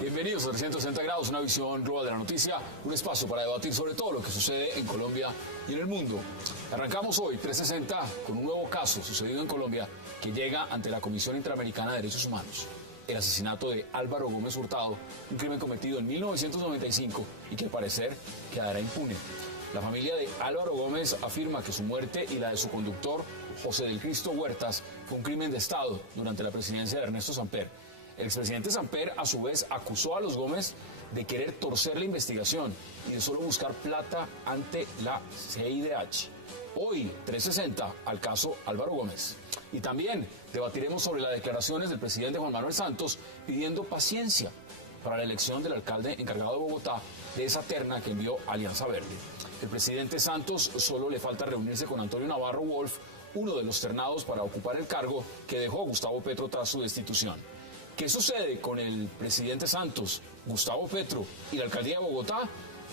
Bienvenidos a 360 grados, una visión global de la noticia, un espacio para debatir sobre todo lo que sucede en Colombia y en el mundo. Arrancamos hoy 360 con un nuevo caso sucedido en Colombia que llega ante la Comisión Interamericana de Derechos Humanos. El asesinato de Álvaro Gómez Hurtado, un crimen cometido en 1995 y que al parecer quedará impune. La familia de Álvaro Gómez afirma que su muerte y la de su conductor, José del Cristo Huertas, fue un crimen de Estado durante la presidencia de Ernesto Samper. El expresidente Samper, a su vez, acusó a los Gómez de querer torcer la investigación y de solo buscar plata ante la CIDH. Hoy, 360, al caso Álvaro Gómez. Y también debatiremos sobre las declaraciones del presidente Juan Manuel Santos pidiendo paciencia para la elección del alcalde encargado de Bogotá de esa terna que envió Alianza Verde. El presidente Santos solo le falta reunirse con Antonio Navarro Wolf, uno de los ternados para ocupar el cargo que dejó Gustavo Petro tras su destitución. ¿Qué sucede con el presidente Santos, Gustavo Petro y la alcaldía de Bogotá?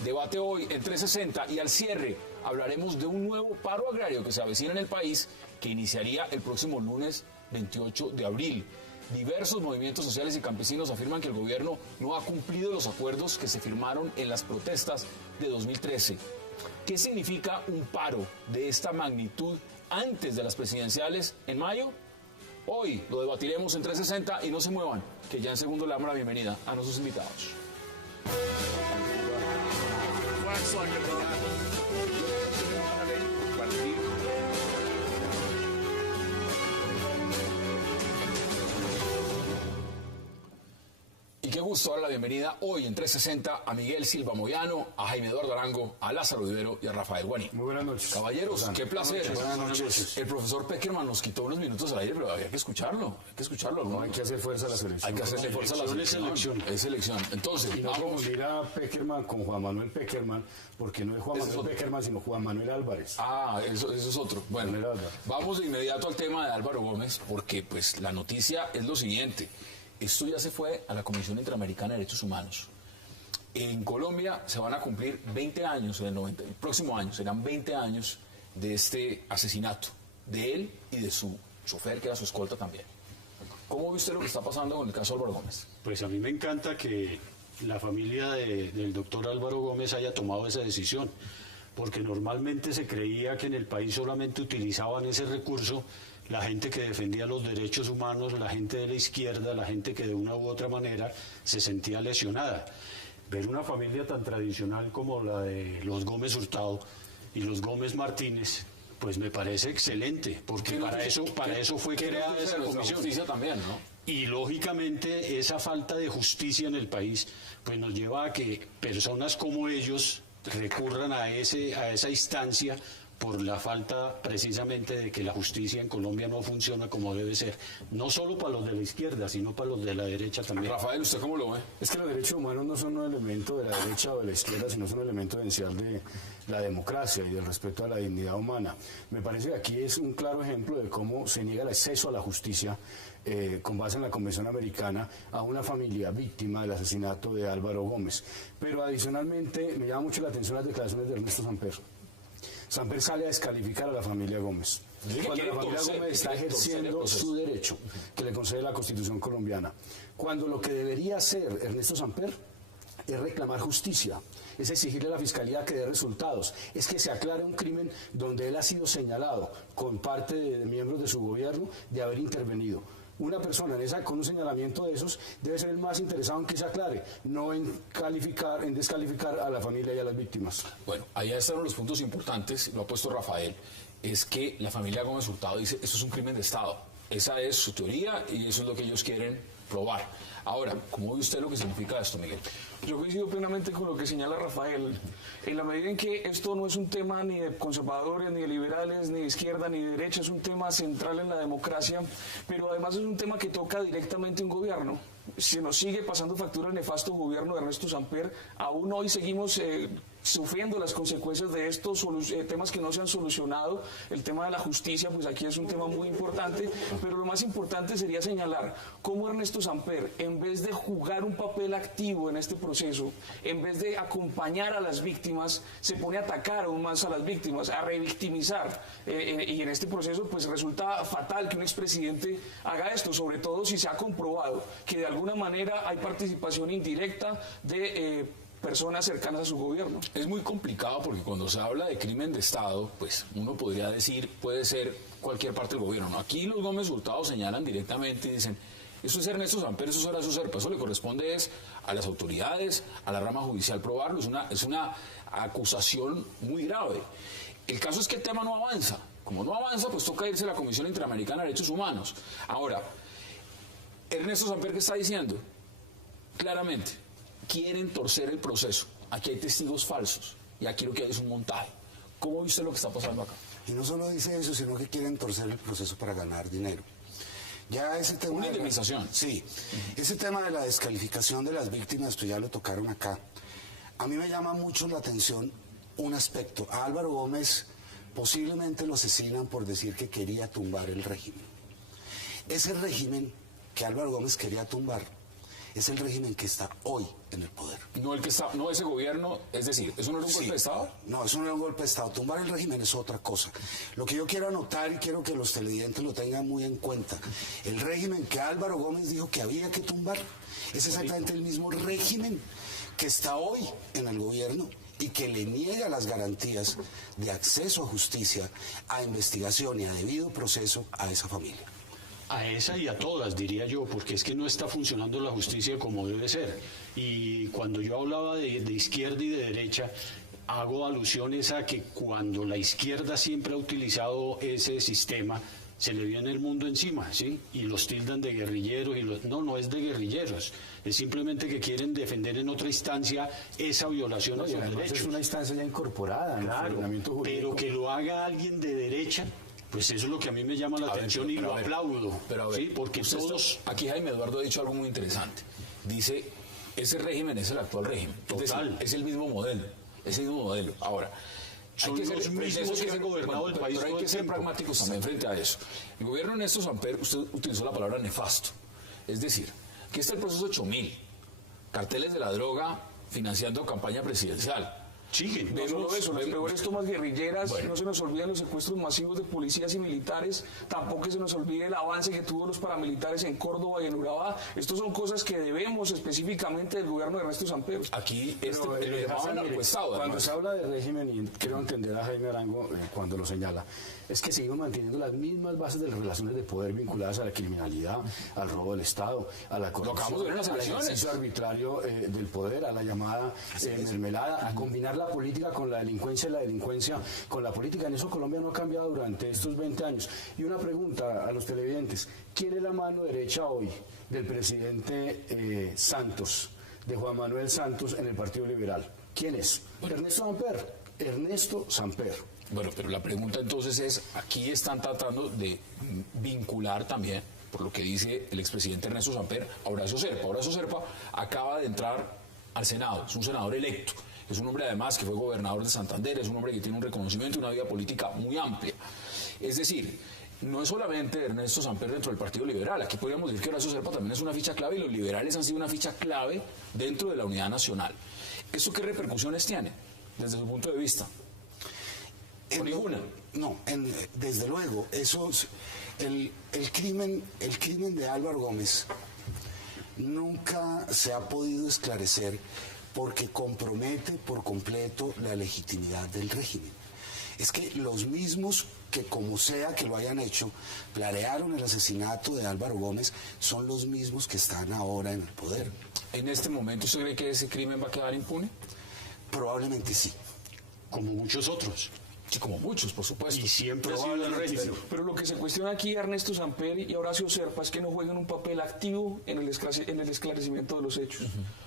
Debate hoy en 360 y al cierre hablaremos de un nuevo paro agrario que se avecina en el país que iniciaría el próximo lunes 28 de abril. Diversos movimientos sociales y campesinos afirman que el gobierno no ha cumplido los acuerdos que se firmaron en las protestas de 2013. ¿Qué significa un paro de esta magnitud antes de las presidenciales en mayo? Hoy lo debatiremos en 360 y no se muevan, que ya en segundo le damos la bienvenida a nuestros invitados. Y qué gusto dar la bienvenida hoy en 360 a Miguel Silva Moyano, a Jaime Eduardo Arango, a Lázaro Vivero y a Rafael Guaní. Muy buenas noches. Caballeros, qué placer. Buenas noches. El profesor Peckerman nos quitó unos minutos al aire, pero había que escucharlo. No, hay que hacer fuerza a la selección. Hay que hacerle fuerza a la selección. Es selección. Entonces, y no confundir a Peckerman con Juan Manuel Peckerman, porque no es Juan Manuel Peckerman, sino Juan Manuel Álvarez. Ah, eso es otro. Bueno, vamos de inmediato al tema de Álvaro Gómez, porque pues la noticia es lo siguiente. Esto ya se fue a la Comisión Interamericana de Derechos Humanos. En Colombia se van a cumplir 20 años, el próximo año serán 20 años de este asesinato, de él y de su chofer, que era su escolta también. ¿Cómo ve usted lo que está pasando con el caso Álvaro Gómez? Pues a mí me encanta que la familia del doctor Álvaro Gómez haya tomado esa decisión, porque normalmente se creía que en el país solamente utilizaban ese recurso la gente que defendía los derechos humanos, la gente de la izquierda, la gente que de una u otra manera se sentía lesionada. Ver una familia tan tradicional como la de los Gómez Hurtado y los Gómez Martínez, pues me parece excelente, porque para eso fue creada esa comisión. Justicia también, ¿no? Y lógicamente esa falta de justicia en el país pues nos lleva a que personas como ellos recurran a esa instancia por la falta precisamente de que la justicia en Colombia no funciona como debe ser, no solo para los de la izquierda, sino para los de la derecha también. Rafael, ¿usted cómo lo ve? Es que los derechos humanos no son un elemento de la derecha o de la izquierda, sino son un elemento esencial de la democracia y del respeto a la dignidad humana. Me parece que aquí es un claro ejemplo de cómo se niega el acceso a la justicia con base en la Convención Americana a una familia víctima del asesinato de Álvaro Gómez. Pero adicionalmente me llama mucho la atención las declaraciones de Ernesto Samper. Samper sale a descalificar a la familia Gómez. Cuando la familia Gómez está ejerciendo su derecho que le concede la Constitución colombiana. Cuando lo que debería hacer Ernesto Samper es reclamar justicia, es exigirle a la Fiscalía que dé resultados, es que se aclare un crimen donde él ha sido señalado con parte de miembros de su gobierno de haber intervenido. Una persona con un señalamiento de esos debe ser el más interesado en que se aclare, no en descalificar a la familia y a las víctimas. Bueno, allá están los puntos importantes, lo ha puesto Rafael, es que la familia Gómez Hurtado dice, eso es un crimen de Estado. Esa es su teoría y eso es lo que ellos quieren probar. Ahora, ¿cómo ve usted lo que significa esto, Miguel? Yo coincido plenamente con lo que señala Rafael. En la medida en que esto no es un tema ni de conservadores, ni de liberales, ni de izquierda, ni de derecha, es un tema central en la democracia, pero además es un tema que toca directamente un gobierno. Se nos sigue pasando factura el nefasto gobierno de Ernesto Samper. Aún hoy seguimos sufriendo las consecuencias de estos temas que no se han solucionado. El tema de la justicia, pues aquí es un tema muy importante, pero lo más importante sería señalar cómo Ernesto Samper, en vez de jugar un papel activo en este proceso, en vez de acompañar a las víctimas, se pone a atacar aún más a las víctimas, a revictimizar, y en este proceso pues resulta fatal que un expresidente haga esto, sobre todo si se ha comprobado que de alguna manera hay participación indirecta de personas cercanas a su gobierno. Es muy complicado porque cuando se habla de crimen de Estado, pues uno podría decir, puede ser cualquier parte del gobierno. ¿No? Aquí los Gómez Hurtado señalan directamente y dicen, eso es Ernesto Samper, eso es Horacio Serpa, eso le corresponde es a las autoridades, a la rama judicial probarlo, es una acusación muy grave. El caso es que el tema no avanza. Como no avanza, pues toca irse a la Comisión Interamericana de Derechos Humanos. Ahora, Ernesto Samper, ¿qué está diciendo? Claramente, quieren torcer el proceso. Aquí hay testigos falsos y aquí lo que hay es un montaje. ¿Cómo viste lo que está pasando acá? Y no solo dice eso, sino que quieren torcer el proceso para ganar dinero. Ya ese tema... Una indemnización. Sí. Ese tema de la descalificación de las víctimas, pues ya lo tocaron acá. A mí me llama mucho la atención un aspecto. A Álvaro Gómez posiblemente lo asesinan por decir que quería tumbar el régimen. Ese régimen que Álvaro Gómez quería tumbar es el régimen que está hoy en el poder. No el que está, no ese gobierno, es decir, ¿eso no era un golpe de Estado? No, eso no era un golpe de Estado. Tumbar el régimen es otra cosa. Lo que yo quiero anotar y quiero que los televidentes lo tengan muy en cuenta, el régimen que Álvaro Gómez dijo que había que tumbar es exactamente el mismo régimen que está hoy en el gobierno y que le niega las garantías de acceso a justicia, a investigación y a debido proceso a esa familia. A esa y a todas, diría yo, porque es que no está funcionando la justicia como debe ser. Y cuando yo hablaba de izquierda y de derecha, hago alusiones a que cuando la izquierda siempre ha utilizado ese sistema, se le viene el mundo encima, ¿sí? Y los tildan de guerrilleros, no es de guerrilleros, es simplemente que quieren defender en otra instancia esa violación a sus derechos. Es una instancia ya incorporada en el ordenamiento jurídico. Pero que lo haga alguien de derecha, pues eso es lo que a mí me llama la atención y lo aplaudo. Pero a ver, ¿sí? Porque todos... Aquí Jaime Eduardo ha dicho algo muy interesante. Dice, ese régimen es el actual régimen. Total. Es el mismo modelo. Es el mismo modelo. Ahora, son los mismos que han gobernado el país. Pero hay que ser pragmáticos también frente a eso. El gobierno de Ernesto Samper, usted utilizó la palabra nefasto. Es decir, que está el proceso 8000. Carteles de la droga financiando campaña presidencial. Siguen. No solo eso, las peores tomas guerrilleras, no se nos olviden los secuestros masivos de policías y militares, tampoco se nos olvide el avance que tuvo los paramilitares en Córdoba y en Urabá. Estos son cosas que debemos específicamente del gobierno de Ernesto Samper. Aquí cuando se habla de régimen, y quiero entender a Jaime Arango cuando lo señala, es que seguimos manteniendo las mismas bases de las relaciones de poder vinculadas a la criminalidad, al robo del Estado, a la corrupción, al ejercicio arbitrario del poder, a la llamada mermelada, a combinar la política con la delincuencia y la delincuencia con la política. En eso Colombia no ha cambiado durante estos 20 años. Y una pregunta a los televidentes: ¿quién es la mano derecha hoy del presidente Santos, de Juan Manuel Santos en el Partido Liberal? ¿Quién es? Bueno. Ernesto Samper. Bueno, pero la pregunta entonces es, aquí están tratando de vincular también, por lo que dice el expresidente Ernesto Samper, a Horacio Serpa. Horacio Serpa acaba de entrar al Senado, es un senador electo, es un hombre además que fue gobernador de Santander, es un hombre que tiene un reconocimiento y una vida política muy amplia. Es decir, no es solamente Ernesto Samper dentro del Partido Liberal, aquí podríamos decir que Horacio Serpa también es una ficha clave y los liberales han sido una ficha clave dentro de la unidad nacional. ¿Eso qué repercusiones tiene desde su punto de vista? Ninguna. No, desde luego, el crimen de Álvaro Gómez nunca se ha podido esclarecer porque compromete por completo la legitimidad del régimen. Es que los mismos que, como sea que lo hayan hecho, planearon el asesinato de Álvaro Gómez, son los mismos que están ahora en el poder. ¿En este momento usted cree que ese crimen va a quedar impune? Probablemente sí. Como muchos otros. Sí, como muchos, por supuesto. Y siempre ha sido el régimen. Pero lo que se cuestiona aquí a Ernesto Samper y a Horacio Serpa es que no jueguen un papel activo en el esclarecimiento de los hechos.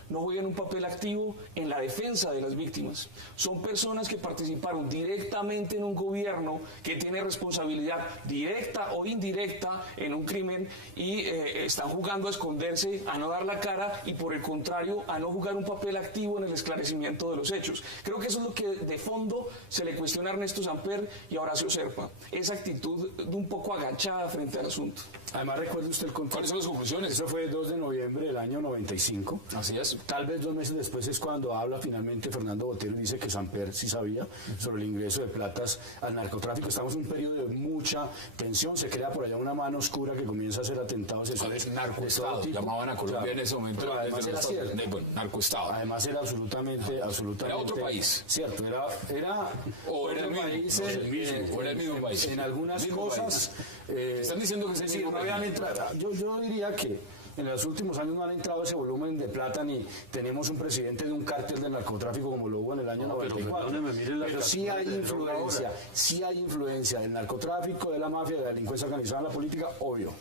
no jueguen un papel activo en la defensa de las víctimas. Son personas que participaron directamente en un gobierno que tiene responsabilidad directa o indirecta en un crimen y están jugando a esconderse, a no dar la cara y por el contrario a no jugar un papel activo en el esclarecimiento de los hechos. Creo que eso es lo que de fondo se le cuestiona a Ernesto Samper y a Horacio Serpa, esa actitud de un poco agachada frente al asunto. Además, recuerde usted el contexto. ¿Cuáles son las conclusiones? Eso fue el 2 de noviembre del año 95. Así es. Tal vez 2 meses después es cuando habla finalmente Fernando Botero y dice que Samper sí sabía sobre el ingreso de platas al narcotráfico. Estamos en un periodo de mucha tensión. Se crea por allá una mano oscura que comienza a hacer atentados sexuales. Narcoestado, llamaban a Colombia en ese momento. Pero además era cierto. Bueno, narcoestado. Además era absolutamente... Era otro país. Cierto, era o era el mismo, país, no, el mismo, o era el mismo país. En algunas cosas... Están diciendo que es decir, no habían entrado. Yo diría que en los últimos años no han entrado ese volumen de plata ni tenemos un presidente de un cártel de narcotráfico como lo hubo en el año 94. Pero sí hay influencia del narcotráfico, de la mafia, de la delincuencia organizada en la política, obvio.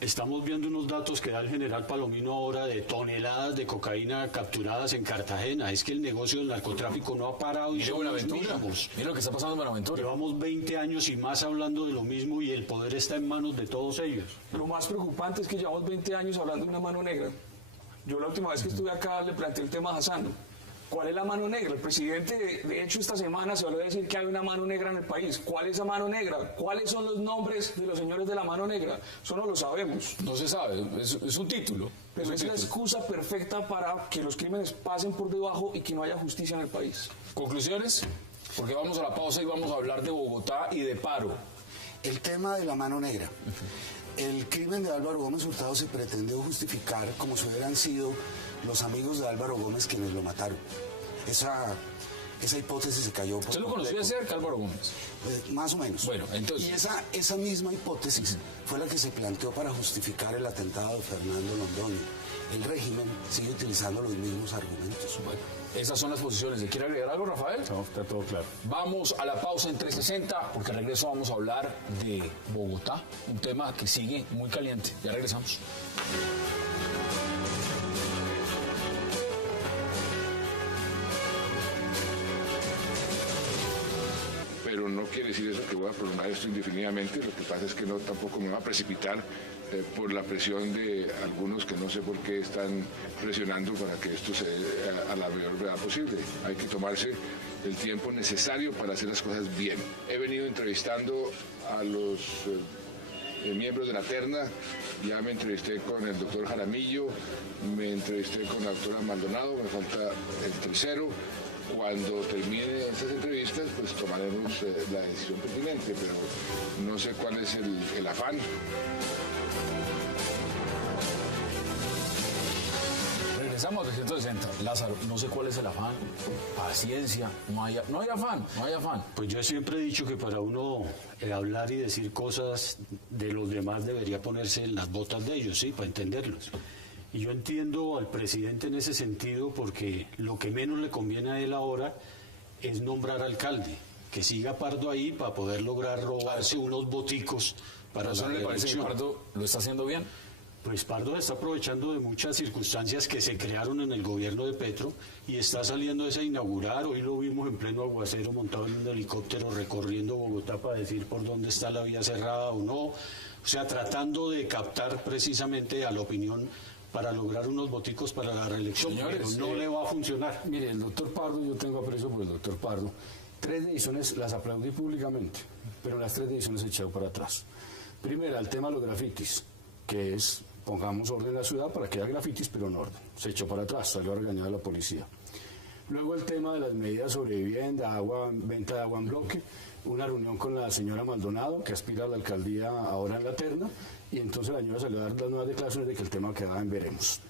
Estamos viendo unos datos que da el general Palomino ahora de toneladas de cocaína capturadas en Cartagena. Es que el negocio del narcotráfico no ha parado y son los mismos. Mira lo que está pasando en Buenaventura. Llevamos 20 años y más hablando de lo mismo y el poder está en manos de todos ellos. Lo más preocupante es que llevamos 20 años hablando de una mano negra. Yo la última vez que estuve acá le planteé el tema a Hassan. ¿Cuál es la mano negra? El presidente, de hecho, esta semana se habló a decir que hay una mano negra en el país. ¿Cuál es esa mano negra? ¿Cuáles son los nombres de los señores de la mano negra? Eso no lo sabemos. No se sabe, es un título. Pero es la excusa perfecta para que los crímenes pasen por debajo y que no haya justicia en el país. ¿Conclusiones? Porque vamos a la pausa y vamos a hablar de Bogotá y de paro. El tema de la mano negra. El crimen de Álvaro Gómez Hurtado se pretendió justificar como si hubieran sido los amigos de Álvaro Gómez quienes lo mataron. Esa hipótesis se cayó por ¿Usted lo conocía de cerca, Álvaro Gómez? Más o menos. Bueno, entonces... Y esa misma hipótesis fue la que se planteó para justificar el atentado de Fernando Londoño. El régimen sigue utilizando los mismos argumentos. Bueno, esas son las posiciones. ¿Le quiere agregar algo, Rafael? No, está todo claro. Vamos a la pausa en 360, porque al regreso vamos a hablar de Bogotá, un tema que sigue muy caliente. Ya regresamos. Pero no quiere decir eso que voy a prolongar esto indefinidamente. Lo que pasa es que no tampoco me va a precipitar por la presión de algunos que no sé por qué están presionando para que esto se dé a la mayor brevedad posible. Hay que tomarse el tiempo necesario para hacer las cosas bien. He venido entrevistando a los miembros de la terna, ya me entrevisté con el doctor Jaramillo, me entrevisté con la doctora Maldonado, me falta el tercero. Cuando termine estas entrevistas, pues tomaremos la decisión pertinente, pero no sé cuál es el afán. Regresamos a 360. Lázaro, no sé cuál es el afán. Paciencia, no hay afán. Pues yo siempre he dicho que para uno hablar y decir cosas de los demás debería ponerse en las botas de ellos, ¿sí? Para entenderlos. Y yo entiendo al presidente en ese sentido porque lo que menos le conviene a él ahora es nombrar alcalde, que siga Pardo ahí para poder lograr robarse unos boticos para ¿Eso la no le parece que reelección. Pardo lo está haciendo bien? Pues Pardo está aprovechando de muchas circunstancias que se crearon en el gobierno de Petro y está saliendo a inaugurar. Hoy lo vimos en pleno aguacero montado en un helicóptero recorriendo Bogotá para decir por dónde está la vía cerrada o no. O sea, tratando de captar precisamente a la opinión para lograr unos boticos para la reelección, Señores, pero no le va a funcionar. Mire, el doctor Pardo, yo tengo aprecio por el doctor Pardo. 3 decisiones las aplaudí públicamente, pero las 3 decisiones se echaron para atrás. Primera, el tema de los grafitis, que es, pongamos orden en la ciudad para que haya grafitis, pero en orden. Se echó para atrás, salió a regañar a la policía. Luego el tema de las medidas sobre vivienda, agua, venta de agua en bloque, una reunión con la señora Maldonado, que aspira a la alcaldía ahora en la terna, y entonces la señora salió a dar las nuevas declaraciones de que el tema quedaba en veremos.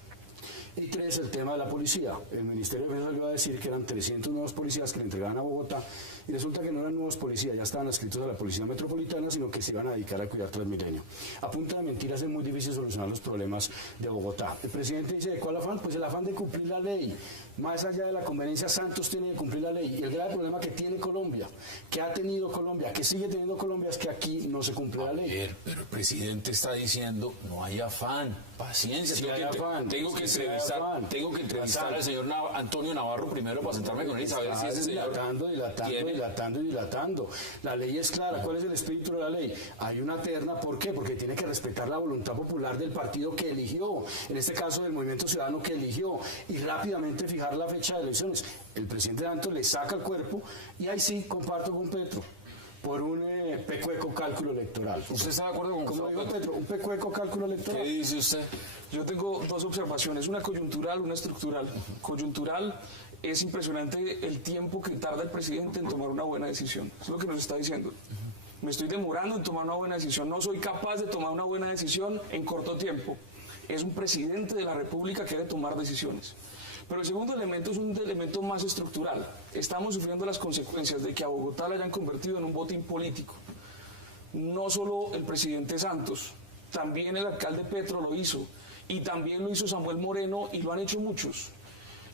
Y 3, el tema de la policía. El Ministerio de Defensa salió a decir que eran 300 nuevos policías que le entregaban a Bogotá, y resulta que no eran nuevos policías, ya estaban adscritos a la Policía Metropolitana, sino que se iban a dedicar a cuidar Transmilenio. A punta de mentiras es muy difícil solucionar los problemas de Bogotá. El presidente dice, ¿de cuál afán? Pues el afán de cumplir la ley. Más allá de la conveniencia, Santos tiene que cumplir la ley. Y el grave problema que tiene Colombia, que ha tenido Colombia, que sigue teniendo Colombia, es que aquí no se cumple la ley. Pero el presidente está diciendo, no hay afán, paciencia. Sí tengo hay que, afán, tengo que sí hay entrevistar al señor Antonio Navarro primero para sentarme con él y saber si ese señor dilatando. La ley es clara. ¿Cuál es el espíritu de la ley? Hay una terna. ¿Por qué? Porque tiene que respetar la voluntad popular del partido que eligió, en este caso del Movimiento Ciudadano que eligió, y rápidamente fijar la fecha de elecciones. El presidente Santos le saca el cuerpo y ahí sí comparto con Petro por un pecueco cálculo electoral. ¿Usted está de acuerdo con Como dijo Petro, un pecueco cálculo electoral? ¿Qué dice usted? Yo tengo dos observaciones, una coyuntural, una estructural. Coyuntural, es impresionante el tiempo que tarda el presidente en tomar una buena decisión. Es lo que nos está diciendo. Me estoy demorando en tomar una buena decisión. No soy capaz de tomar una buena decisión en corto tiempo. Es un presidente de la República que debe tomar decisiones. Pero el segundo elemento es un elemento más estructural. Estamos sufriendo las consecuencias de que a Bogotá la hayan convertido en un botín político. No solo el presidente Santos, también el alcalde Petro lo hizo, y también lo hizo Samuel Moreno, y lo han hecho muchos.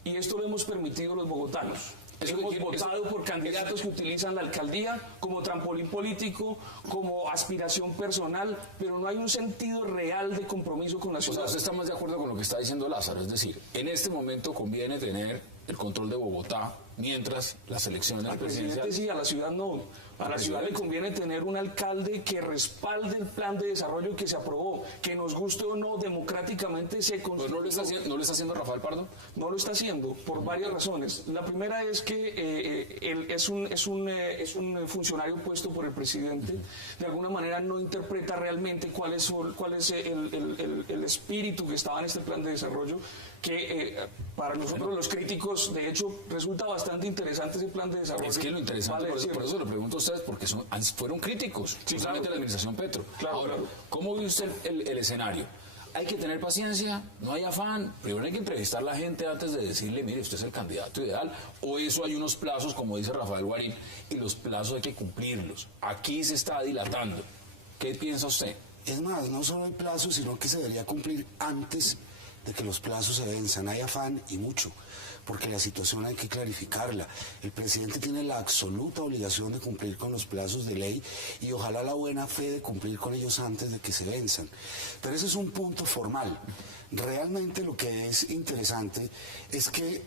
Y esto lo hemos permitido los bogotanos. Hemos votado por candidatos que utilizan la alcaldía como trampolín político, como aspiración personal, pero no hay un sentido real de compromiso con la ciudad. ¿Usted está más de acuerdo con lo que está diciendo Lázaro? Es decir, en este momento conviene tener el control de Bogotá mientras las elecciones presidenciales. Presidente sí, a la ciudad no. A la ciudad le conviene tener un alcalde que respalde el plan de desarrollo que se aprobó, que nos guste o no, democráticamente se construyó. ¿No lo está haciendo Rafael Pardo? No lo está haciendo, por varias razones. La primera es que él es un funcionario puesto por el presidente. De alguna manera no interpreta realmente cuál es el espíritu que estaba en este plan de desarrollo, que para nosotros los críticos, de hecho, resulta bastante interesante ese plan de desarrollo. Es que lo interesante, por eso le pregunto a ustedes, porque fueron críticos, justamente la administración Petro. Ahora, ¿cómo ve usted el escenario? Hay que tener paciencia, no hay afán. Primero hay que entrevistar a la gente antes de decirle, mire, usted es el candidato ideal. O eso hay unos plazos, como dice Rafael Guarín, y los plazos hay que cumplirlos. Aquí se está dilatando. ¿Qué piensa usted? Es más, no solo el plazo, sino que se debería cumplir antes de que los plazos se venzan. Hay afán y mucho, porque la situación hay que clarificarla. El presidente tiene la absoluta obligación de cumplir con los plazos de ley y ojalá la buena fe de cumplir con ellos antes de que se venzan. Pero ese es un punto formal. Realmente lo que es interesante es que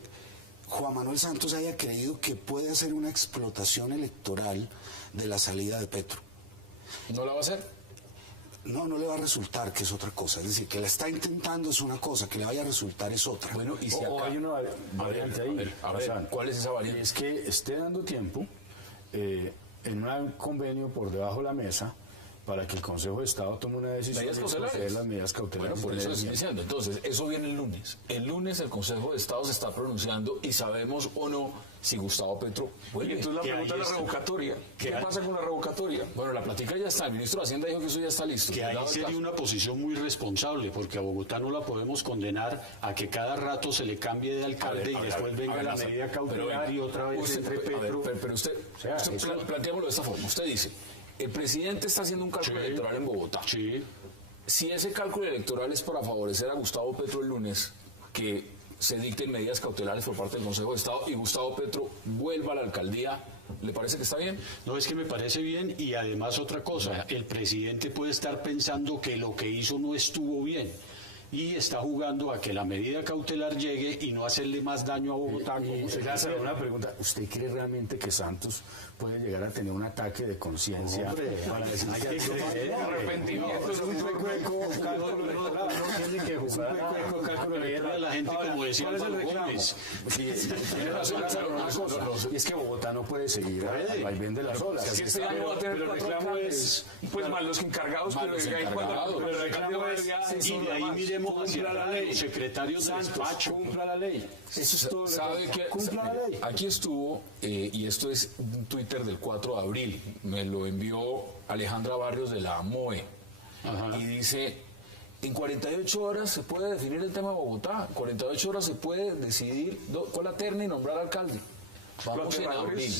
Juan Manuel Santos haya creído que puede hacer una explotación electoral de la salida de Petro. ¿No la va a hacer? No le va a resultar, que es otra cosa. Es decir, que la está intentando es una cosa, que le vaya a resultar es otra. Bueno, y si acá hay una variante ahí. A ver, ¿cuál es esa variante? Es que esté dando tiempo en un convenio por debajo de la mesa para que el Consejo de Estado tome una decisión de las medidas cautelares. Bueno, por eso lo estoy diciendo. Entonces, eso viene el lunes. El lunes el Consejo de Estado se está pronunciando y sabemos o no si Gustavo Petro vuelve. Y entonces la pregunta es la revocatoria. ¿Qué pasa con la revocatoria? Bueno, la plática ya está. El ministro de Hacienda dijo que eso ya está listo. Que ahí sería una posición muy responsable, porque a Bogotá no la podemos condenar a que cada rato se le cambie de alcalde y después venga la medida cautelar y otra vez entre Petro. Pero usted planteémoslo de esta forma. Usted dice, el presidente está haciendo un cálculo electoral en Bogotá. Sí. Si ese cálculo electoral es para favorecer a Gustavo Petro el lunes, que se dicten medidas cautelares por parte del Consejo de Estado y Gustavo Petro vuelva a la alcaldía, ¿le parece que está bien? No, es que me parece bien, y además otra cosa, el presidente puede estar pensando que lo que hizo no estuvo bien y está jugando a que la medida cautelar llegue y no hacerle más daño a Bogotá. Una pregunta, ¿usted cree realmente que Santos puede llegar a tener un ataque de conciencia para decir que arrepentimiento? Es un pecueco cálculo electoral, no tiene que jugar a la gente, como decía Álvaro Gómez. Tiene razón, y es que Bogotá no puede seguir al vaivén de las olas. Si este año va a tener 4 alcaldes, pues más los encargados, pero el reclamo es, y de ahí miremos hacia la ley, secretarios de despacho. Cumpla la ley. Eso es todo. ¿Sabe qué? Cumpla la ley. Aquí estuvo, y esto es un Twitter del 4 de abril, me lo envió Alejandra Barrios de la MOE, y dice, en 48 horas se puede definir el tema de Bogotá, en 48 horas se puede decidir con la terna y nombrar alcalde. Vamos en abril.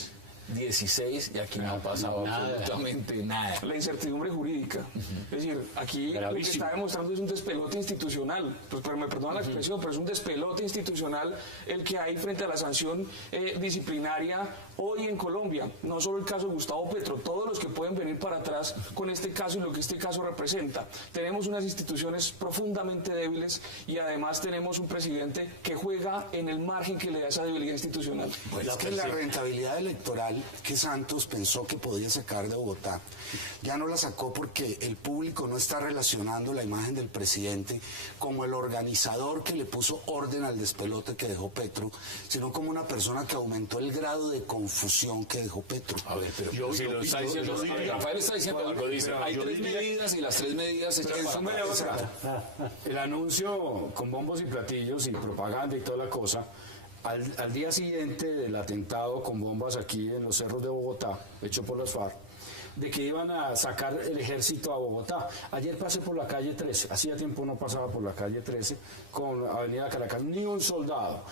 16 y aquí no ha pasado absolutamente nada. La incertidumbre jurídica. Es decir, aquí lo que está demostrando es un despelote institucional. Pues, pero me perdona la expresión, pero es un despelote institucional el que hay frente a la sanción disciplinaria hoy en Colombia. No solo el caso de Gustavo Petro, todos los que pueden venir para atrás con este caso y lo que este caso representa. Tenemos unas instituciones profundamente débiles y además tenemos un presidente que juega en el margen que le da esa debilidad institucional. Pues es que la rentabilidad electoral que Santos pensó que podía sacar de Bogotá, ya no la sacó porque el público no está relacionando la imagen del presidente como el organizador que le puso orden al despelote que dejó Petro, sino como una persona que aumentó el grado de confusión que dejó Petro. A ver, pero si lo está diciendo, Rafael está diciendo algo, dice, hay 3 medidas y las 3 medidas se echan para atrás. El anuncio con bombos y platillos y propaganda y toda la cosa, al día siguiente del atentado con bombas aquí en los cerros de Bogotá, hecho por las FARC, de que iban a sacar el ejército a Bogotá. Ayer pasé por la calle 13, hacía tiempo no pasaba por la calle 13 con Avenida Caracas, ni un soldado.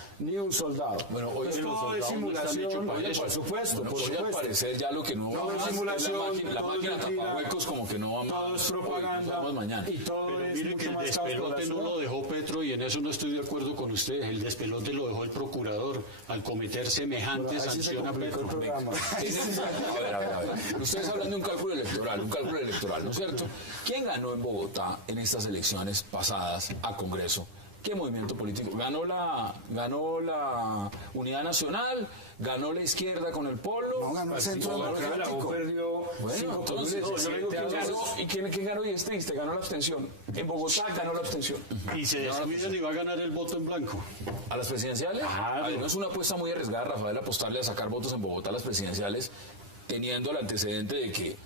Bueno, hoy todo es simulación, por supuesto, bueno, voy a aparecer ya lo que no va es más, simulación, es la máquina tapahuecos como que no va más. Todo es propaganda hoy, mañana. y todo Pero es mire mucho que el más despelote no lo dejó Petro y en eso no estoy de acuerdo con usted. El despelote lo dejó el procurador al cometer semejante sanción a Petro. A ver. Ustedes hablan de un cálculo electoral, ¿no es cierto? ¿Quién ganó en Bogotá en estas elecciones pasadas a Congreso? ¿Qué movimiento político? ¿Ganó la Unidad Nacional? ¿Ganó la izquierda con el Polo? No, ganó el Centro Democrático. Bueno, entonces, yo digo que ganó, ¿y quién ganó? Y es triste, ganó la abstención. En Bogotá ganó la abstención. Y se descuidan y va a ganar el voto en blanco. ¿A las presidenciales? Claro. No es una apuesta muy arriesgada, Rafael, apostarle a sacar votos en Bogotá a las presidenciales, teniendo el antecedente de que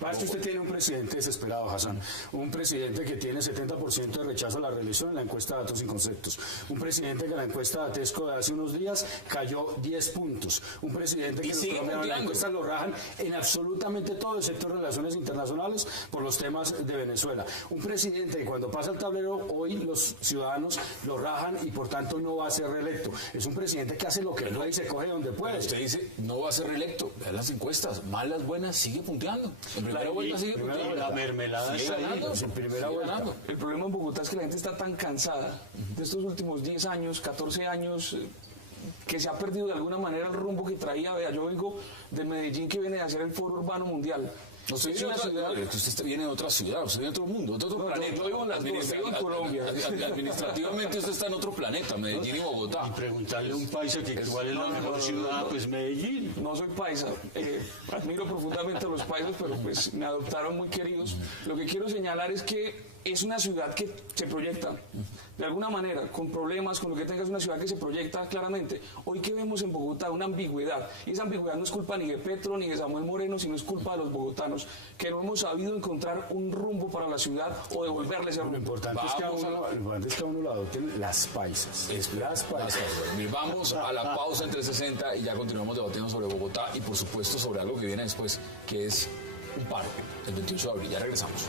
Más que usted tiene un presidente desesperado, Hassan. Un presidente que tiene 70% de rechazo a la reelección en la encuesta de Datos y Conceptos. Un presidente que en la encuesta de Atesco de hace unos días cayó 10 puntos. Un presidente que en la encuesta lo rajan en absolutamente todo el sector de relaciones internacionales por los temas de Venezuela. Un presidente que cuando pasa el tablero hoy los ciudadanos lo rajan y por tanto no va a ser reelecto. Es un presidente que hace lo que puede y se coge donde puede. Usted dice, no va a ser reelecto. Vean las encuestas, malas, buenas, sigue punteando. En primera vuelta sigue punteando. La mermelada sigue está ahí. ganando. En primera vuelta. Ganando. El problema en Bogotá es que la gente está tan cansada de estos últimos 10 años, 14 años, que se ha perdido de alguna manera el rumbo que traía. Vea, yo vengo de Medellín, que viene a hacer el Foro Urbano Mundial. No, usted viene de otra ciudad, usted viene de otra ciudad, usted viene de otro mundo, de otro planeta. Yo vivo en las dos, vivo en Colombia. Administrativamente usted está en otro planeta, Medellín y Bogotá. Y preguntarle a un paisa que cuál es la mejor ciudad, pues Medellín. No soy paisa, admiro profundamente a los paisas, pero pues me adoptaron muy queridos. Lo que quiero señalar es que es una ciudad que se proyecta, de alguna manera, con problemas, con lo que tenga, es una ciudad que se proyecta claramente. Hoy que vemos en Bogotá una ambigüedad, y esa ambigüedad no es culpa ni de Petro ni de Samuel Moreno, sino es culpa de los bogotanos, que no hemos sabido encontrar un rumbo para la ciudad o devolverle ese rumbo. Lo importante es que a uno lo adopten las paisas. Las paisas. Vamos a la pausa en 360 y ya continuamos debatiendo sobre Bogotá y por supuesto sobre algo que viene después, que es un paro, el 28 de abril. Ya regresamos.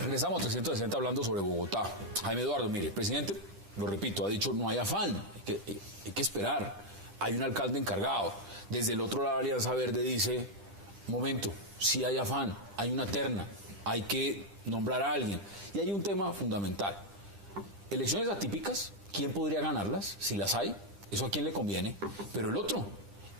Regresamos a 360 hablando sobre Bogotá. Jaime Eduardo, mire, el presidente, lo repito, ha dicho no hay afán, hay que esperar. Hay un alcalde encargado. Desde el otro lado, la Alianza Verde dice, momento, sí hay afán, hay una terna, hay que nombrar a alguien. Y hay un tema fundamental. Elecciones atípicas, ¿quién podría ganarlas? Si las hay, eso a quién le conviene. Pero el otro,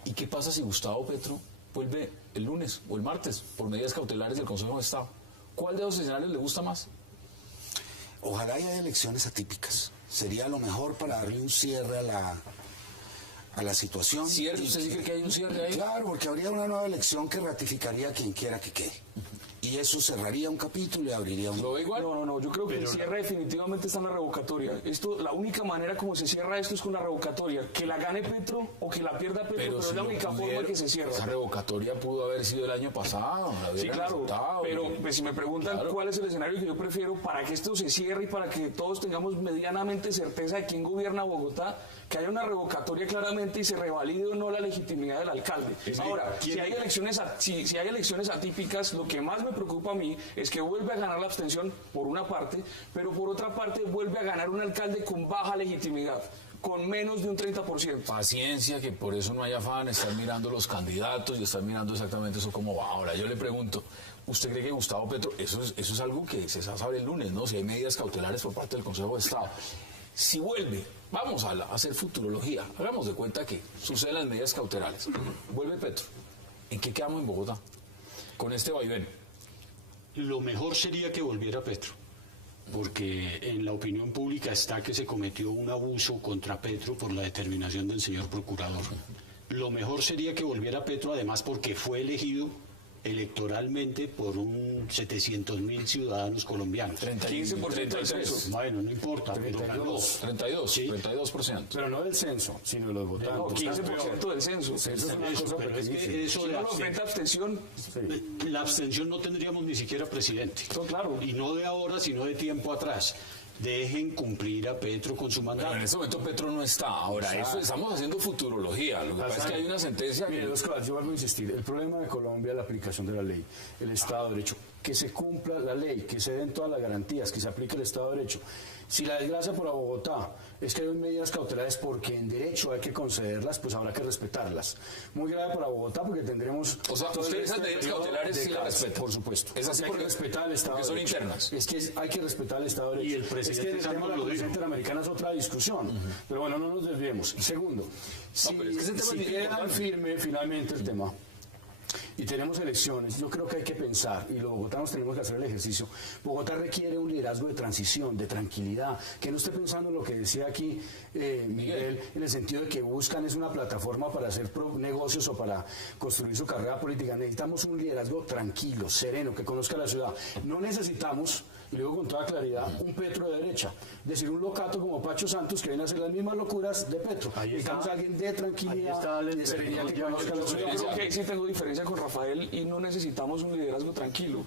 ¿y qué pasa si Gustavo Petro vuelve el lunes o el martes por medidas cautelares del Consejo de Estado? ¿Cuál de los escenarios le gusta más? Ojalá haya elecciones atípicas. Sería lo mejor para darle un cierre a la situación. ¿Cierre? ¿Usted sí cree que hay un cierre ahí? Claro, porque habría una nueva elección que ratificaría a quien quiera que quede. Y Y eso cerraría un capítulo y abriría un... ¿Lo ve igual? No, yo creo que el cierre definitivamente está en la revocatoria. La única manera como se cierra esto es con la revocatoria. Que la gane Petro o que la pierda Petro, pero si es la única forma que se cierra. Esa revocatoria pudo haber sido el año pasado. Sí, claro, pero pues, si me preguntan cuál es el escenario que yo prefiero para que esto se cierre y para que todos tengamos medianamente certeza de quién gobierna Bogotá, que haya una revocatoria claramente y se revalide o no la legitimidad del alcalde. Ahora, si hay elecciones atípicas, lo que más me preocupa a mí es que vuelve a ganar la abstención por una parte, pero por otra parte vuelve a ganar un alcalde con baja legitimidad, con menos de un 30%. Paciencia, que por eso no hay afán, están mirando los candidatos y están mirando exactamente eso cómo va. Ahora, yo le pregunto, ¿usted cree que Gustavo Petro, eso es algo que se sabe el lunes, ¿no? Si hay medidas cautelares por parte del Consejo de Estado. Si vuelve, vamos a hacer futurología, hagamos de cuenta que suceden las medidas cautelares. Vuelve Petro, ¿en qué quedamos en Bogotá? Con este vaivén. Lo mejor sería que volviera Petro, porque en la opinión pública está que se cometió un abuso contra Petro por la determinación del señor procurador. Lo mejor sería que volviera Petro, además porque fue elegido electoralmente por un 700.000 ciudadanos colombianos. 15% del censo. Bueno, no importa, pero ganó. 32%. Pero no del censo, sino de los votantes. No, 15% del censo. Eso es una Eso, cosa pero es pequeñísima. que eso Si de no nos frente a abstención, la abstención no tendríamos ni siquiera presidente. No, claro. Y no de ahora, sino de tiempo atrás. Dejen cumplir a Petro con su mandato. Pero en este momento Petro no está. Ahora, eso estamos haciendo futurología. Lo que pasa es que hay una sentencia Mire, que... dos cosas, yo vuelvo a insistir. El problema de Colombia es la aplicación de la ley, el Estado de Derecho. Que se cumpla la ley, que se den todas las garantías, que se aplique el Estado de Derecho. Si la desgracia por Bogotá es que hay medidas cautelares porque en derecho hay que concederlas, pues habrá que respetarlas. Muy grave para Bogotá porque tendremos... O sea, ustedes esas medidas cautelares sí las respetan. Por supuesto. Es así hay que respetar el Estado de son Derecho. internas. Es que hay que respetar el Estado de Derecho. Y el presidente es que el tema de la lo dijo. Comisión Interamericana es otra discusión. Pero bueno, no nos desviemos. Segundo, si, pero es que ese tema es queda importante. firme finalmente el tema y tenemos elecciones, yo creo que hay que pensar, y los bogotanos tenemos que hacer el ejercicio. Bogotá requiere un liderazgo de transición, de tranquilidad, que no esté pensando en lo que decía aquí Miguel, en el sentido de que buscan es una plataforma para hacer negocios o para construir su carrera política. Necesitamos un liderazgo tranquilo, sereno, que conozca la ciudad. No necesitamos, y lo digo con toda claridad, un Petro de derecha, es decir, un locato como Pacho Santos que viene a hacer las mismas locuras de Petro. Necesitamos a alguien de tranquilidad, de serenidad, que conozca la ciudad. yo creo que ahí sí tengo diferencia con Rafael y no necesitamos un liderazgo tranquilo.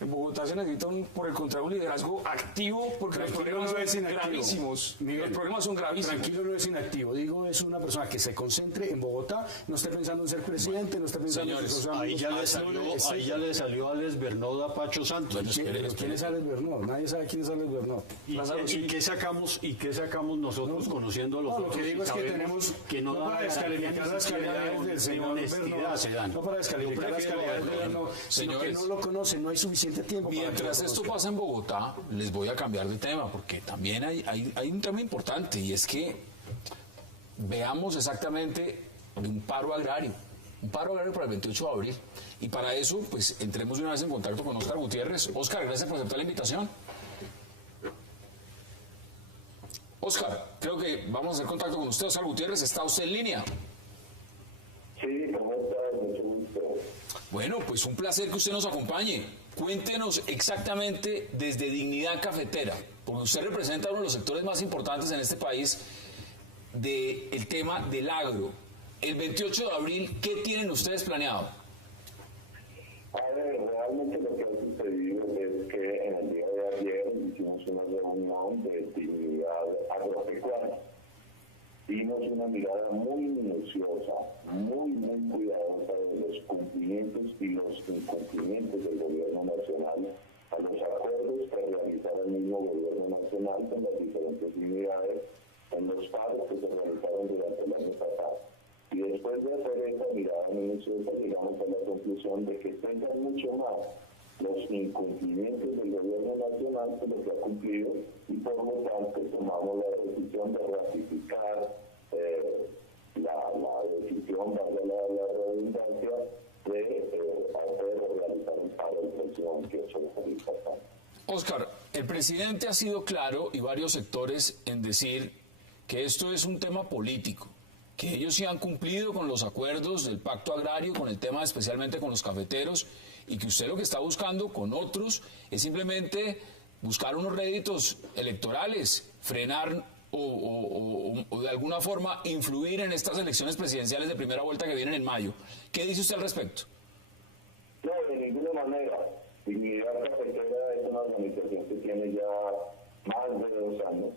En Bogotá se necesita, por el contrario, un liderazgo activo porque los problemas son gravísimos. Miguel, los problemas son gravísimos. Tranquilo no es inactivo. Digo, es una persona que se concentre en Bogotá, no esté pensando en ser presidente, no esté pensando en sus Ahí ya le salió Alex Bernot a Pacho Santos. ¿Quién es Alex Bernot? Nadie sabe quién es Alex Bernot. ¿Y qué sacamos nosotros conociendo a los No, lo otros? que digo es que Sabemos tenemos que no para dan descalificar garantía las ni siquiera calidades del señor honestidad Bernot, se dan. no para descalificar las calidades de Bernot, sino que Señores, no lo conocen, no hay suficiente tiempo para que mientras lo esto conozcan. pasa en Bogotá, les voy a cambiar de tema, porque también hay un tema importante, y es que veamos exactamente un paro agrario para el 28 de abril. Y para eso, pues, entremos de una vez en contacto con Óscar Gutiérrez. Óscar, gracias por aceptar la invitación. Óscar, creo que vamos a hacer contacto con usted. Óscar Gutiérrez, ¿está usted en línea? Sí, ¿cómo está? Mucho gusto. Bueno, pues un placer que usted nos acompañe. Cuéntenos exactamente desde Dignidad Cafetera, porque usted representa uno de los sectores más importantes en este país del tema del agro. El 28 de abril, ¿qué tienen ustedes planeado? A ver, realmente lo que ha sucedido es que en el día de ayer hicimos una reunión de dignidad agropecuaria. Dimos una mirada muy minuciosa, muy cuidadosa de los cumplimientos y los incumplimientos del gobierno nacional a los acuerdos que realizara el mismo gobierno nacional con las diferentes dignidades en los paros que se realizaron durante el año pasado. Y después de hacer esta mirada minuciosa, llegamos a la conclusión de que pesan mucho más los incumplimientos del gobierno nacional que lo que ha cumplido, y por lo tanto tomamos la decisión de ratificar la decisión, valga la redundancia, de hacer o realizar un paro el próximo 28 de abril. Óscar, el presidente ha sido claro, y varios sectores, en decir que esto es un tema político, que ellos sí han cumplido con los acuerdos del pacto agrario, con el tema especialmente con los cafeteros, y que usted lo que está buscando con otros es simplemente buscar unos réditos electorales, frenar o de alguna forma influir en estas elecciones presidenciales de primera vuelta que vienen en mayo. ¿Qué dice usted al respecto? No, de ninguna manera. Dignidad Cafetera es una organización que tiene ya más de 2 años.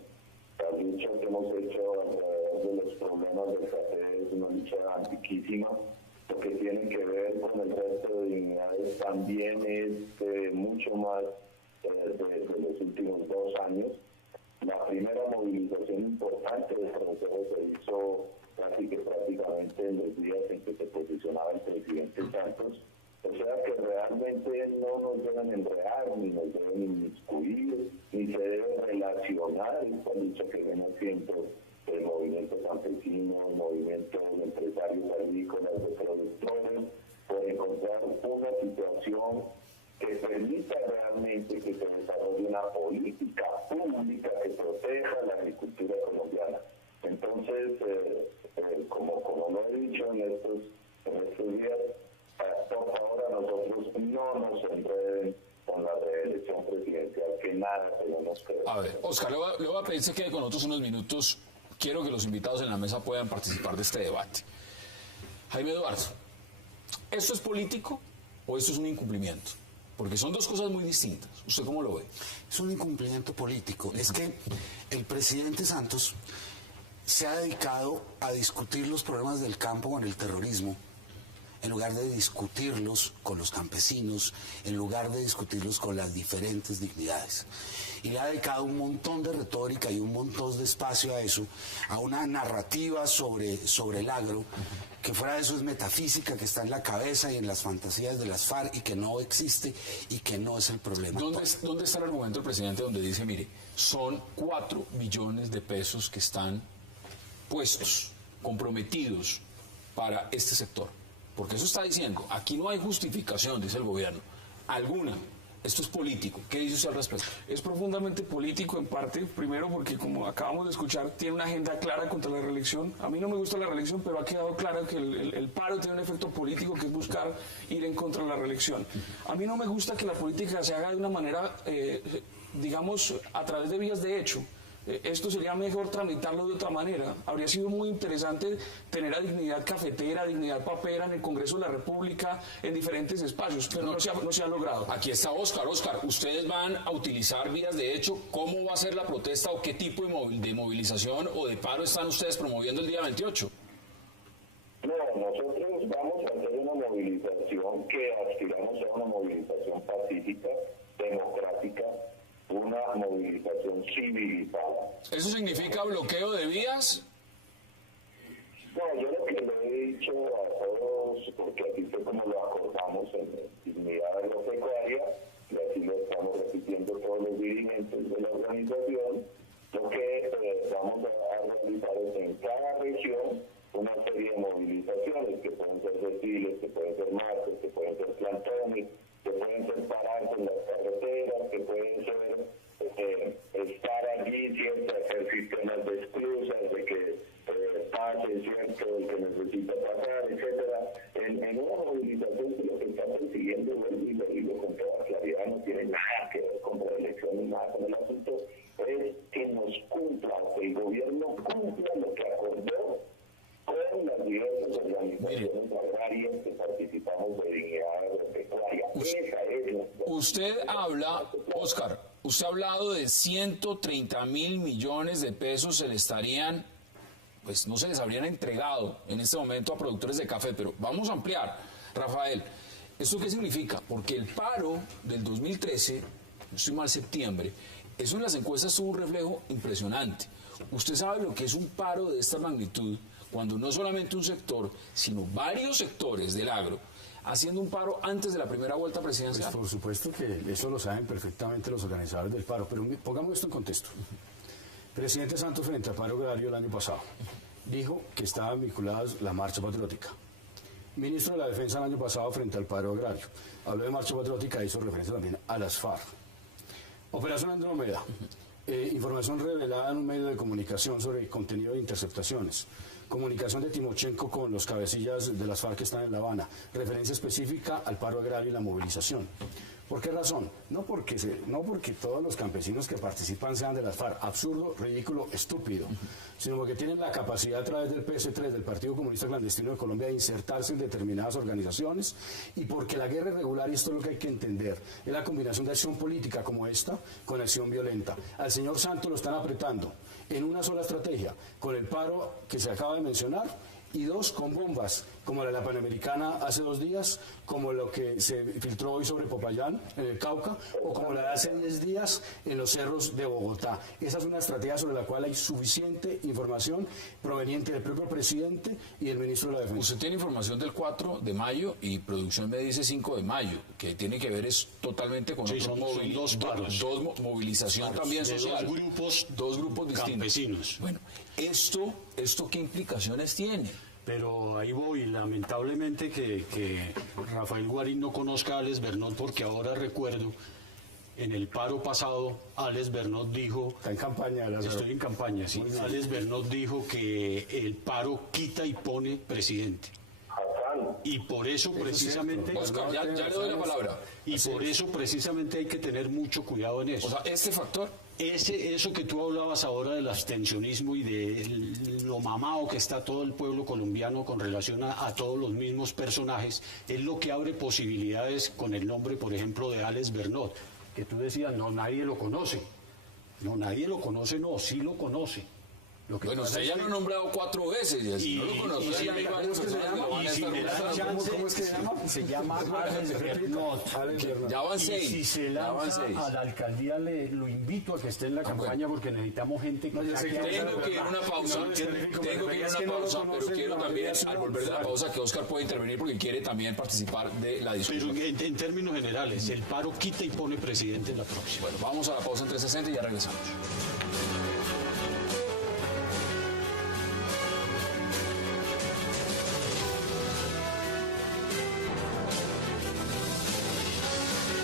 La lucha que hemos hecho alrededor de los problemas del café es una lucha antiquísima. Lo que tiene que ver con el resto de dignidades también es mucho más de los últimos 2 años. La primera movilización importante de Fronteras se hizo prácticamente en los días en que se posicionaba el presidente Santos. O sea que realmente no nos deben enredar, ni nos deben inmiscuir, ni se debe relacionar esta lucha que viene haciendo el movimiento campesino, el movimiento de empresarios agrícolas, de productores, por encontrar una situación que permita realmente que se desarrolle una política pública que proteja la agricultura colombiana. Entonces, como lo he dicho en estos días, por favor a nosotros no nos enreden con la reelección presidencial, que nada tenemos que ver. A ver, Oscar, le voy a pedir que quede con nosotros unos minutos. Quiero que los invitados en la mesa puedan participar de este debate. Jaime Eduardo, ¿esto es político o esto es un incumplimiento? Porque son dos cosas muy distintas. ¿Usted cómo lo ve? Es un incumplimiento político. Es que el presidente Santos se ha dedicado a discutir los problemas del campo con el terrorismo, en lugar de discutirlos con los campesinos, en lugar de discutirlos con las diferentes dignidades. Y le ha dedicado un montón de retórica y un montón de espacio a eso, a una narrativa sobre el agro, que fuera de eso es metafísica, que está en la cabeza y en las fantasías de las FARC y que no existe y que no es el problema. ¿Dónde está el argumento del presidente donde dice, mire, son 4 billones de pesos que están puestos, comprometidos para este sector? Porque eso está diciendo, aquí no hay justificación, dice el gobierno, alguna. Esto es político. ¿Qué dice usted al respecto? Es profundamente político en parte, primero porque como acabamos de escuchar, tiene una agenda clara contra la reelección. A mí no me gusta la reelección, pero ha quedado claro que el paro tiene un efecto político que es buscar ir en contra de la reelección. A mí no me gusta que la política se haga de una manera, digamos, a través de vías de hecho. Esto sería mejor tramitarlo de otra manera. Habría sido muy interesante tener a Dignidad Cafetera, a Dignidad Papera en el Congreso de la República, en diferentes espacios, pero no se ha logrado. Aquí está Oscar. Oscar, ¿ustedes van a utilizar vías de hecho? ¿Cómo va a ser la protesta o qué tipo de movilización o de paro están ustedes promoviendo el día 28? No, nosotros vamos a hacer una movilización que aspiramos a una movilización pacífica, democrática, una movilización civilizada. ¿Eso significa bloqueo de vías? No, yo lo que le he dicho a todos, porque así fue como lo acordamos en Dignidad Agropecuaria, y así lo estamos repitiendo todos los dirigentes de la organización, lo que vamos a realizar es en cada región una serie de movilizaciones que pueden ser desfiles, que pueden ser marchas, que pueden ser plantones, que pueden ser paradas en las carreteras, que pueden ser estar allí siempre, hacer sistemas de esclusas, de que pase, ¿cierto?, el que necesita pasar, etcétera. En una movilización que lo que está persiguiendo, y lo digo con toda claridad, no tiene nada que ver con la elección ni nada con el asunto, es que nos cumpla, que el gobierno cumpla lo que acordó con las diversas organizaciones agrarias que participamos de Dignidad Agropecuaria. Esa es la... Usted habla, Oscar, usted ha hablado de 130.000 millones de pesos se le estarían, pues no se les habrían entregado en este momento a productores de café, pero vamos a ampliar. Rafael, ¿esto qué significa? Porque el paro del 2013, no estoy mal, septiembre, eso en las encuestas tuvo un reflejo impresionante. Usted sabe lo que es un paro de esta magnitud, cuando no solamente un sector, sino varios sectores del agro haciendo un paro antes de la primera vuelta presidencial. Pues por supuesto que eso lo saben perfectamente los organizadores del paro, pero pongamos esto en contexto. Presidente Santos, frente al paro agrario el año pasado, dijo que estaban vinculadas la marcha patriótica. Ministro de la Defensa el año pasado, frente al paro agrario, habló de marcha patriótica e hizo referencia también a las FARC. Operación Andrómeda, Información revelada en un medio de comunicación sobre contenido de interceptaciones. Comunicación de Timochenko con los cabecillas de las FARC que están en La Habana. Referencia específica al paro agrario y la movilización. ¿Por qué razón? No porque todos los campesinos que participan sean de las FARC, absurdo, ridículo, estúpido, sino porque tienen la capacidad a través del PS3, del Partido Comunista Clandestino de Colombia, de insertarse en determinadas organizaciones, y porque la guerra irregular, y esto es lo que hay que entender, es la combinación de acción política como esta con acción violenta. Al señor Santos lo están apretando en una sola estrategia, con el paro que se acaba de mencionar, y dos, con bombas, como la de la Panamericana hace 2 días, como lo que se filtró hoy sobre Popayán, en el Cauca, o como la de hace 10 días en los cerros de Bogotá. Esa es una estrategia sobre la cual hay suficiente información proveniente del propio presidente y del ministro de la Defensa. Usted tiene información del 4 de mayo y producción me dice 5 de mayo, que tiene que ver es totalmente con son dos paros. Dos movilización paros, también social. Dos grupos distintos. Campesinos. Bueno, ¿esto qué implicaciones tiene? Pero ahí voy, lamentablemente que Rafael Guarín no conozca a Alex Bernot, porque ahora recuerdo, en el paro pasado, Alex Bernot dijo... Está en campaña. Estoy en campaña, sí. Alex Bernot dijo que el paro quita y pone presidente. Y por eso precisamente... Oscar, ya le doy la palabra. Y por eso precisamente hay que tener mucho cuidado en eso. O sea, este factor... Eso que tú hablabas ahora del abstencionismo y de lo mamado que está todo el pueblo colombiano con relación a todos los mismos personajes, es lo que abre posibilidades con el nombre, por ejemplo, de Alex Bernot, que tú decías, no, nadie lo conoce. No, nadie lo conoce, no, sí lo conoce. Bueno, usted ya lo ha nombrado 4 veces y así no lo conocía. ¿Cómo es que se llama? Se llama Alex Bernot. Ya van 6. Y si se lanza a la alcaldía, lo invito a que esté en la campaña porque necesitamos gente que... Tengo que ir a una pausa, pero quiero también, al volver de la pausa, que Oscar pueda intervenir porque quiere también participar de la discusión. Pero en términos generales, el paro quita y pone presidente en la próxima. Bueno, vamos a la pausa en 360 y ya regresamos.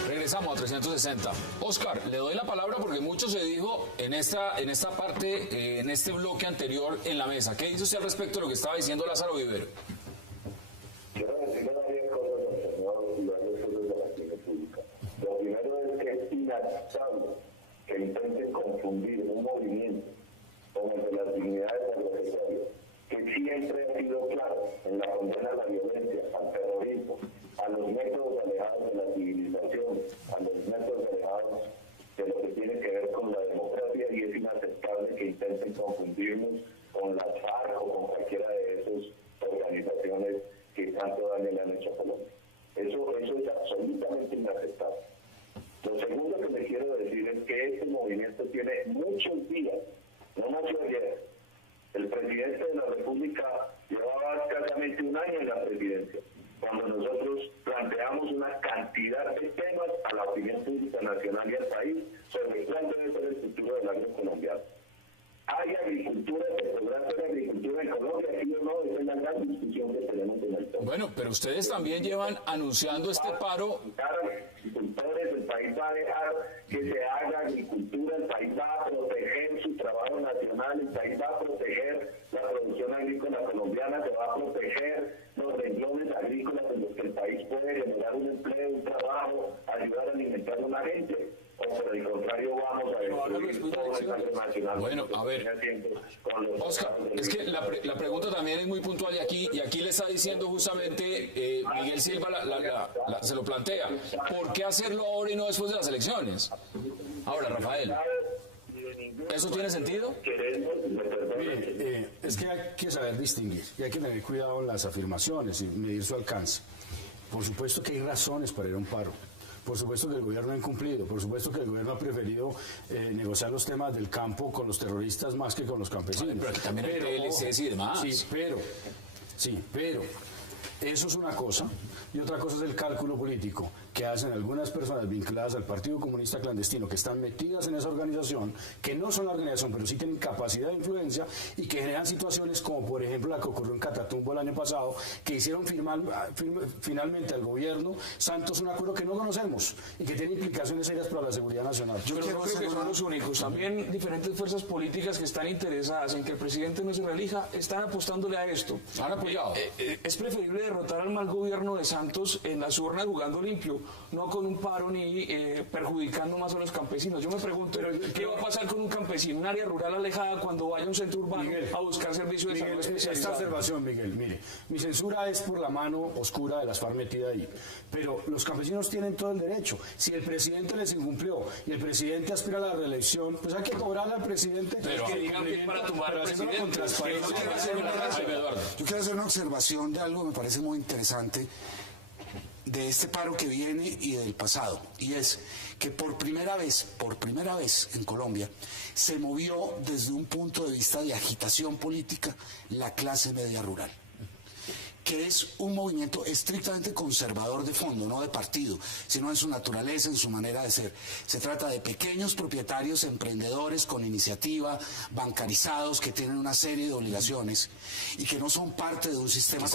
Regresamos a 360. Oscar, le doy la palabra porque mucho se dijo en esta parte, en este bloque anterior en la mesa. ¿Qué dice usted al respecto de lo que estaba diciendo Lázaro Vivero? Quiero decirle varias cosas al señor y varias cosas de la opinión pública. Lo primero es que es inaceptable que intenten confundir un movimiento como el de las dignidades del adversario, que siempre ha sido claro en la condena a la violencia, al terrorismo, a los métodos alejados de la civilización, a los métodos alejados de lo que tiene que ver con la democracia, y es inaceptable que intenten confundirnos con las FARC o con cualquiera de esas organizaciones que tanto daño le han hecho a Colombia. Eso es absolutamente inaceptable. Lo segundo que me quiero decir es que este movimiento tiene muchos días, no nació ayer. El presidente de la República llevaba escasamente 1 año en la presidencia, cuando nosotros planteamos una cantidad de temas a la opinión pública nacional y al país sobre cuál debe ser el futuro del agro colombiano. ¿Hay agricultura, se podrá hacer agricultura en Colombia, sí o no? Esa es la gran discusión que tenemos en el país. Bueno, pero ustedes también llevan anunciando este paro. Agricultores, el país va a dejar que se haga agricultura, el país va a proteger su trabajo nacional, el país va a proteger la producción agrícola colombiana, se va a proteger los renglones agrícolas en los que el país puede generar un empleo, un trabajo, ayudar a alimentar a una gente. O por el contrario, vamos a destruir todo el agro nacional. Bueno, a ver, Oscar, es que la pregunta también es muy puntual y aquí le está diciendo justamente Miguel Silva se lo plantea. ¿Por qué hacerlo ahora y no después de las elecciones? Ahora, Rafael, ¿eso tiene sentido? Mire, es que hay que saber distinguir y hay que tener cuidado en las afirmaciones y medir su alcance. Por supuesto que hay razones para ir a un paro. Por supuesto que el gobierno ha incumplido, por supuesto que el gobierno ha preferido negociar los temas del campo con los terroristas más que con los campesinos. Pero también hay TLCs y demás. Sí, pero Eso es una cosa, y otra cosa es el cálculo político que hacen algunas personas vinculadas al Partido Comunista Clandestino, que están metidas en esa organización, que no son la organización, pero sí tienen capacidad de influencia y que generan situaciones como, por ejemplo, la que ocurrió en Catatumbo el año pasado, que hicieron finalmente al gobierno Santos un acuerdo que no conocemos y que tiene implicaciones serias para la seguridad nacional. Pero no creo que son los únicos. También diferentes fuerzas políticas que están interesadas en que el presidente no se reelija están apostándole a esto. Han apoyado. Es preferible derrotar al mal gobierno de Santos en las urnas jugando limpio, no con un paro ni perjudicando más a los campesinos. Yo me pregunto, ¿qué va a pasar con un campesino, un área rural alejada, cuando vaya a un centro urbano a buscar servicios de salud especializados? Esta observación, Miguel, mire, mi censura es por la mano oscura de las FARC metida ahí, pero los campesinos tienen todo el derecho. Si el presidente les incumplió y el presidente aspira a la reelección, pues hay que cobrarle al presidente. Pero que digan que es para tumbar al presidente. Yo quiero hacer una observación de algo que me parece muy interesante de este paro que viene y del pasado, y es que por primera vez en Colombia se movió desde un punto de vista de agitación política la clase media rural, que es un movimiento estrictamente conservador de fondo, no de partido, sino en su naturaleza, en su manera de ser. Se trata de pequeños propietarios, emprendedores con iniciativa, bancarizados, que tienen una serie de obligaciones y que no son parte de un sistema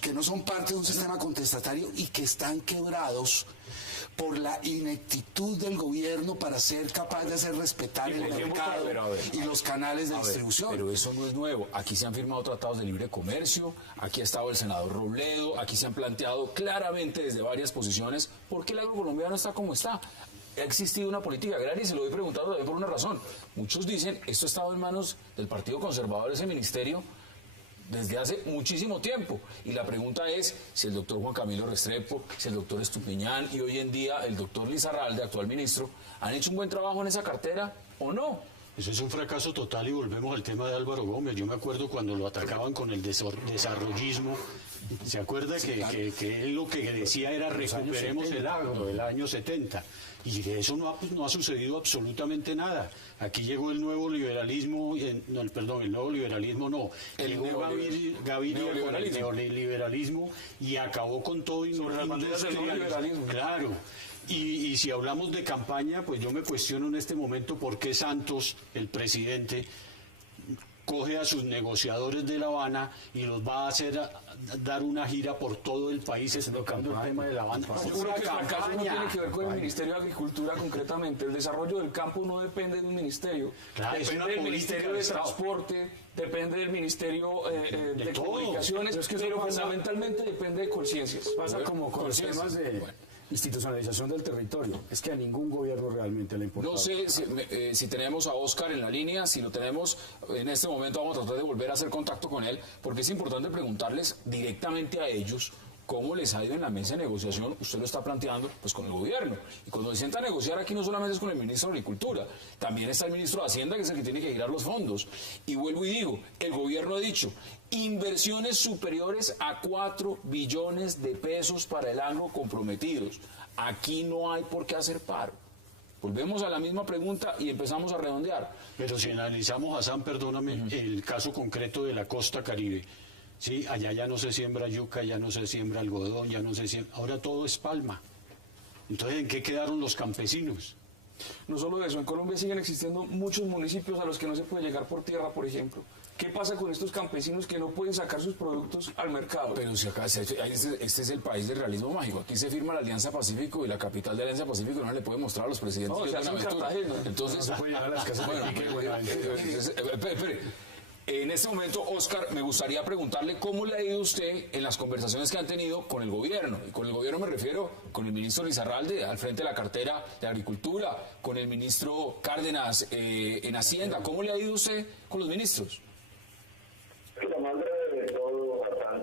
que no son parte de un sistema contestatario y que están quebrados por la ineptitud del gobierno para ser capaz de hacer respetar el mercado y los canales de distribución. Pero eso no es nuevo. Aquí se han firmado tratados de libre comercio, aquí ha estado el senador Robledo, aquí se han planteado claramente desde varias posiciones por qué el agro colombiano está como está. Ha existido una política agraria y se lo voy preguntando también por una razón. Muchos dicen, esto ha estado en manos del Partido Conservador, ese ministerio, desde hace muchísimo tiempo. Y la pregunta es si el doctor Juan Camilo Restrepo, si el doctor Estupiñán y hoy en día el doctor Lizarralde, actual ministro, han hecho un buen trabajo en esa cartera o no. Eso es un fracaso total y volvemos al tema de Álvaro Gómez. Yo me acuerdo cuando lo atacaban con el desarrollismo. ¿Se acuerda que él lo que decía era recuperemos el agro del año 70? Y de eso no ha sucedido absolutamente nada. Aquí llegó el nuevo liberalismo, el nuevo liberalismo no. Llegó Gaviria con el neoliberalismo y acabó con todo industrialismo. Claro. Y si hablamos de campaña, pues yo me cuestiono en este momento por qué Santos, el presidente, coge a sus negociadores de La Habana y los va a hacer dar una gira por todo el país explicando el tema de La Habana. Seguro que el fracaso no tiene que ver con el Ministerio de Agricultura concretamente. El desarrollo del campo no depende de un ministerio. Claro, depende del Ministerio de Transporte, depende del Ministerio de Comunicaciones, pero fundamentalmente depende de conciencias. Pasa como con los temas de institucionalización del territorio. Es que a ningún gobierno realmente le importa. No sé si tenemos a Óscar en la línea. Si lo tenemos, en este momento vamos a tratar de volver a hacer contacto con él, porque es importante preguntarles directamente a ellos cómo les ha ido en la mesa de negociación. Usted lo está planteando pues con el gobierno. Y cuando se sienta a negociar aquí no solamente es con el ministro de Agricultura, también está el ministro de Hacienda, que es el que tiene que girar los fondos. Y vuelvo y digo, el gobierno ha dicho inversiones superiores a 4 billones de pesos para el agro comprometidos. Aquí no hay por qué hacer paro. Volvemos a la misma pregunta y empezamos a redondear. Pero si analizamos, Hassan, perdóname, el caso concreto de la costa Caribe. Sí, allá ya no se siembra yuca, ya no se siembra algodón, ya no se siembra... Ahora todo es palma. Entonces, ¿en qué quedaron los campesinos? No solo eso, en Colombia siguen existiendo muchos municipios a los que no se puede llegar por tierra, por ejemplo. ¿Qué pasa con estos campesinos que no pueden sacar sus productos al mercado? Pero si acá, este es el país del realismo mágico. Aquí se firma la Alianza Pacífico y la capital de la Alianza Pacífico no le puede mostrar a los presidentes. No, se hace en Cartagena. Entonces, no se puede llegar a las casas de Pique, espere. En este momento, Óscar, me gustaría preguntarle cómo le ha ido usted en las conversaciones que han tenido con el gobierno. Y con el gobierno me refiero con el ministro Lizarralde, al frente de la cartera de Agricultura, con el ministro Cárdenas en Hacienda. ¿Cómo le ha ido usted con los ministros? Lo más grave de todo, Hassan,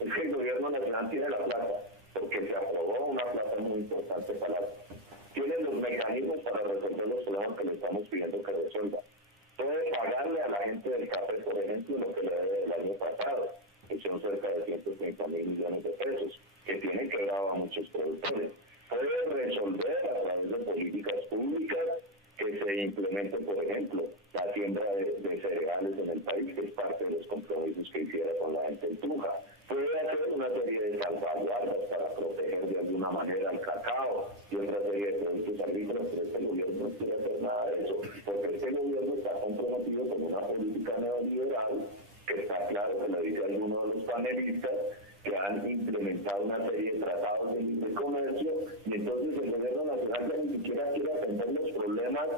es que el gobierno nacional tiene la plata, porque se aprobó una plata muy importante para... Tiene los mecanismos para resolver los problemas que le estamos pidiendo que resuelva. Puede pagarle a la gente del café, por ejemplo, lo que le debe del año pasado, que son cerca de 130.000 millones de pesos, que tiene quebrado a muchos productores. Puede resolver a través de políticas públicas que se implementen, por ejemplo, la siembra de cereales en el país, que es parte de los compromisos que hiciera con la gente en Tunja. Puede hacer panelistas que han implementado una serie de tratados de libre comercio, y entonces el gobierno nacional ya ni siquiera quiere atender los problemas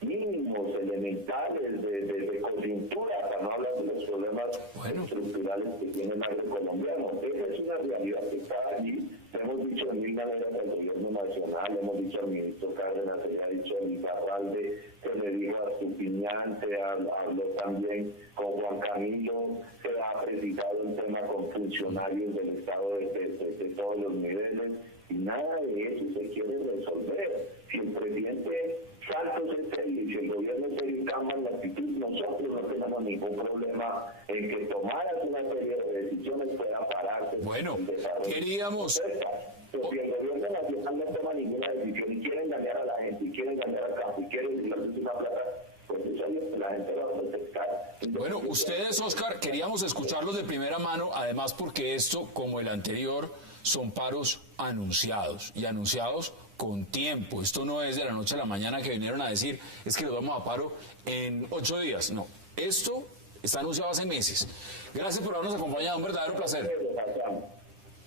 mínimos, elementales de coyuntura, para no hablar de los problemas estructurales que tiene el agro colombiano. Esa es una realidad que está allí. Hemos dicho en mil maneras al gobierno nacional, hemos dicho al ministro Cárdenas, se ha dicho a Lizarralde, se le dijo a Estupiñán, se habló también con Juan Camilo, se ha precisado el tema con funcionarios del Estado de todos los niveles, y nada de eso se quiere resolver. Si el presidente Santos es serio y si el gobierno es serio y cambia la actitud, nosotros no tenemos ningún problema en que tomaras una serie de decisiones pueda pararse. Bueno, queríamos... Pero si el gobierno nacional no toma ninguna decisión y quiere engañar a la gente, y quiere engañar al campo, y quiere decirle una plata, pues eso es lo que la gente va a protestar. Entonces, bueno, ustedes, Oscar, queríamos escucharlos de primera mano, además porque esto, como el anterior, son paros anunciados, y anunciados con tiempo. Esto no es de la noche a la mañana que vinieron a decir, es que nos vamos a paro en 8 días. No, esto está anunciado hace meses. Gracias por habernos acompañado, un verdadero placer.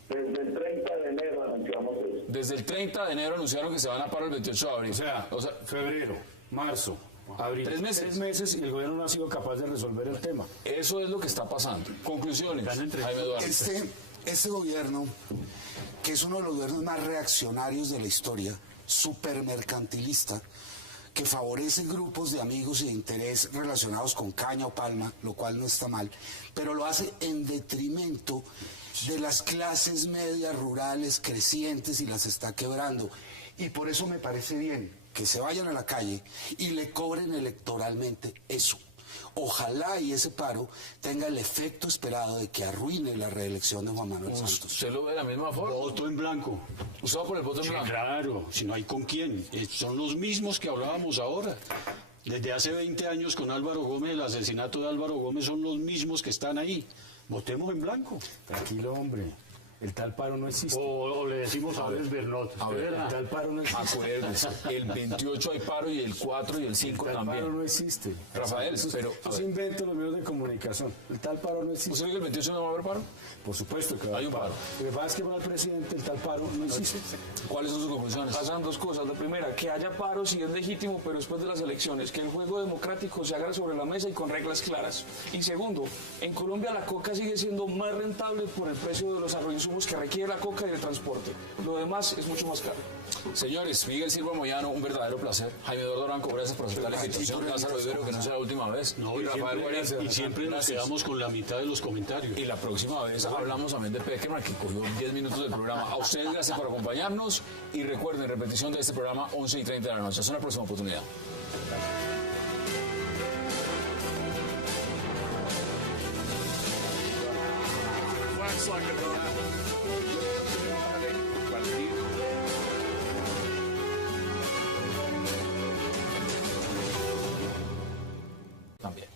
Desde el 30 de enero anunciamos eso. Desde el 30 de enero anunciaron que se van a paro el 28 de abril. O sea, febrero, marzo, abril. 3 meses. 3 meses y el gobierno no ha sido capaz de resolver el tema. Eso es lo que está pasando. Conclusiones, Jaime Eduardo. Este gobierno, que es uno de los gobiernos más reaccionarios de la historia, supermercantilista, que favorece grupos de amigos y de interés relacionados con caña o palma, lo cual no está mal, pero lo hace en detrimento de las clases medias rurales crecientes y las está quebrando. Y por eso me parece bien que se vayan a la calle y le cobren electoralmente eso. Ojalá y ese paro tenga el efecto esperado de que arruine la reelección de Juan Manuel Santos. ¿Usted lo ve de la misma forma? Voto en blanco. ¿Usted va por el voto en Sí, blanco? claro, si no hay con quién. Son los mismos que hablábamos ahora. Desde hace 20 años con Álvaro Gómez, el asesinato de Álvaro Gómez, son los mismos que están ahí. Votemos en blanco. Tranquilo, hombre. El tal paro no existe. O le decimos a Alex Bernot. A ver, El tal paro no existe. acuérdense, el 28 hay paro y el 4 y el 5 El tal paro no también. existe. Rafael, pero... Eso se inventa los medios de comunicación. El tal paro no existe. ¿Usted cree que el 28 no va a haber paro? Por supuesto que va a Hay haber un paro. Lo que pasa es que para el presidente el tal paro no existe. ¿Cuáles son sus conclusiones? Pasan dos cosas. La primera, que haya paro si es legítimo, pero después de las elecciones, que el juego democrático se haga sobre la mesa y con reglas claras. Y segundo, en Colombia la coca sigue siendo más rentable por el precio de los agroinsumos que requiere la coca y el transporte. Lo demás es mucho más caro. Señores, Miguel Silva Moyano, un verdadero placer. Jaime Eduardo Aranco, gracias por aceptar la invitación. Lázaro Ibero, que no sea la última vez. No, y Rafael Guardia, y siempre nos gracias. quedamos con la mitad de los comentarios. Y la próxima vez hablamos también de Peckerman, que cogió 10 minutos del programa. A ustedes gracias por acompañarnos y recuerden, repetición de este programa 11:30 de la noche. Hasta una próxima oportunidad. También.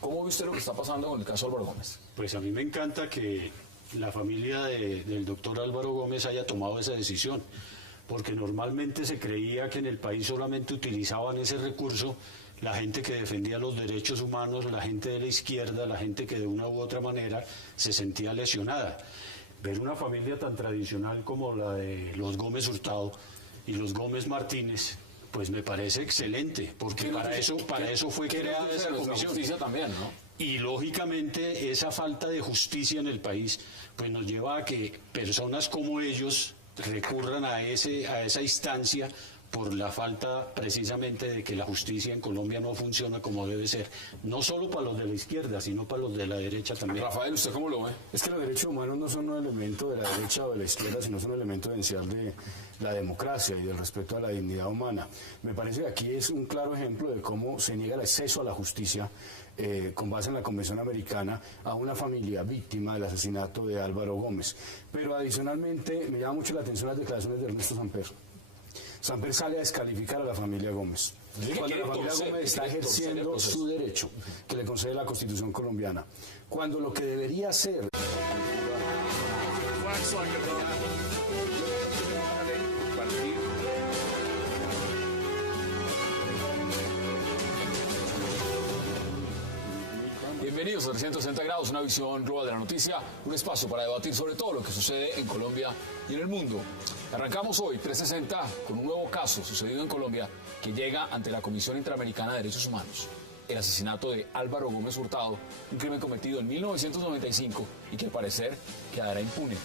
¿Cómo ve usted lo que está pasando con el caso Álvaro Gómez? Pues a mí me encanta que la familia del doctor Álvaro Gómez haya tomado esa decisión, porque normalmente se creía que en el país solamente utilizaban ese recurso la gente que defendía los derechos humanos, la gente de la izquierda, la gente que de una u otra manera se sentía lesionada. Ver una familia tan tradicional como la de los Gómez Hurtado y los Gómez Martínez, pues me parece excelente, porque para eso fue creada esa comisión. Justicia también, ¿no? Y lógicamente esa falta de justicia en el país pues nos lleva a que personas como ellos recurran a esa instancia por la falta precisamente de que la justicia en Colombia no funciona como debe ser, no solo para los de la izquierda, sino para los de la derecha también. Rafael, ¿usted cómo lo ve? Es que los derechos humanos no son un elemento de la derecha o de la izquierda, sino son un elemento esencial de la democracia y del respeto a la dignidad humana. Me parece que aquí es un claro ejemplo de cómo se niega el acceso a la justicia con base en la Convención Americana a una familia víctima del asesinato de Álvaro Gómez. Pero adicionalmente me llama mucho la atención las declaraciones de Ernesto Samper. Samper sale a descalificar a la familia Gómez. Cuando la familia Gómez está ejerciendo su derecho que le concede la Constitución colombiana. Cuando lo que debería ser... Bienvenidos a 360 grados, una visión global de la noticia, un espacio para debatir sobre todo lo que sucede en Colombia y en el mundo. Arrancamos hoy 360 con un nuevo caso sucedido en Colombia que llega ante la Comisión Interamericana de Derechos Humanos. El asesinato de Álvaro Gómez Hurtado, un crimen cometido en 1995 y que al parecer quedará impune.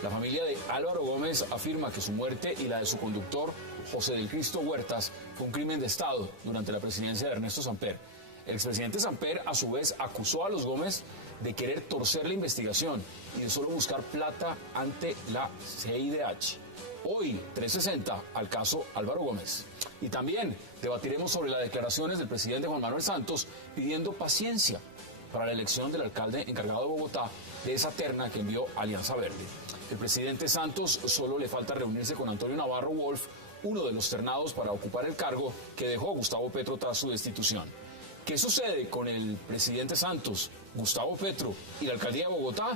La familia de Álvaro Gómez afirma que su muerte y la de su conductor, José del Cristo Huertas, fue un crimen de Estado durante la presidencia de Ernesto Samper. El expresidente Samper, a su vez, acusó a los Gómez de querer torcer la investigación y de solo buscar plata ante la CIDH. Hoy, 360, al caso Álvaro Gómez. Y también debatiremos sobre las declaraciones del presidente Juan Manuel Santos pidiendo paciencia para la elección del alcalde encargado de Bogotá de esa terna que envió Alianza Verde. El presidente Santos solo le falta reunirse con Antonio Navarro Wolf, uno de los ternados para ocupar el cargo que dejó Gustavo Petro tras su destitución. ¿Qué sucede con el presidente Santos, Gustavo Petro y la alcaldía de Bogotá?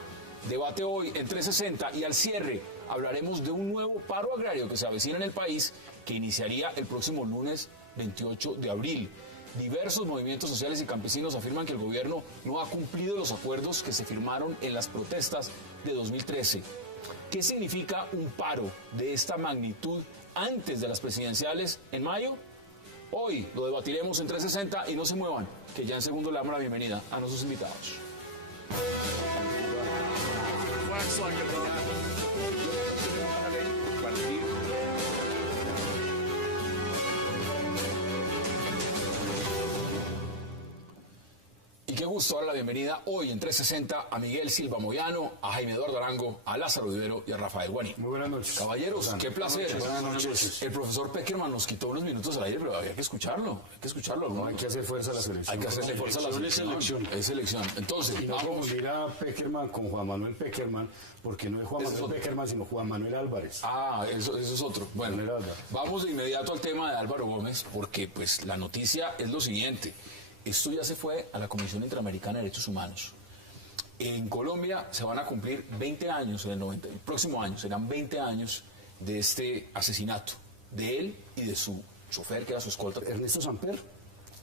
Debate hoy en 360 y al cierre hablaremos de un nuevo paro agrario que se avecina en el país que iniciaría el próximo lunes 28 de abril. Diversos movimientos sociales y campesinos afirman que el gobierno no ha cumplido los acuerdos que se firmaron en las protestas de 2013. ¿Qué significa un paro de esta magnitud antes de las presidenciales en mayo? Hoy lo debatiremos en 360 y no se muevan, que ya en segundo le damos la bienvenida a nuestros invitados. Y qué gusto dar la bienvenida hoy en 360 a Miguel Silva Moyano, a Jaime Eduardo Arango, a Lázaro Vivero y a Rafael Guanín. Muy buenas noches. Caballeros, qué placer. Buenas noches. El profesor Peckerman nos quitó unos minutos al aire, pero había que escucharlo. No, hay que hacer fuerza a la selección. Hay que hacerle fuerza a la selección. Es selección. Entonces, y no confundir a Peckerman con Juan Manuel Peckerman, porque no es Juan Manuel Peckerman, sino Juan Manuel Álvarez. Ah, eso es otro. Bueno, vamos de inmediato al tema de Álvaro Gómez, porque pues la noticia es lo siguiente. Esto ya se fue a la Comisión Interamericana de Derechos Humanos. En Colombia se van a cumplir 20 años, el próximo año serán 20 años de este asesinato, de él y de su chofer, que era su escolta. Ernesto Samper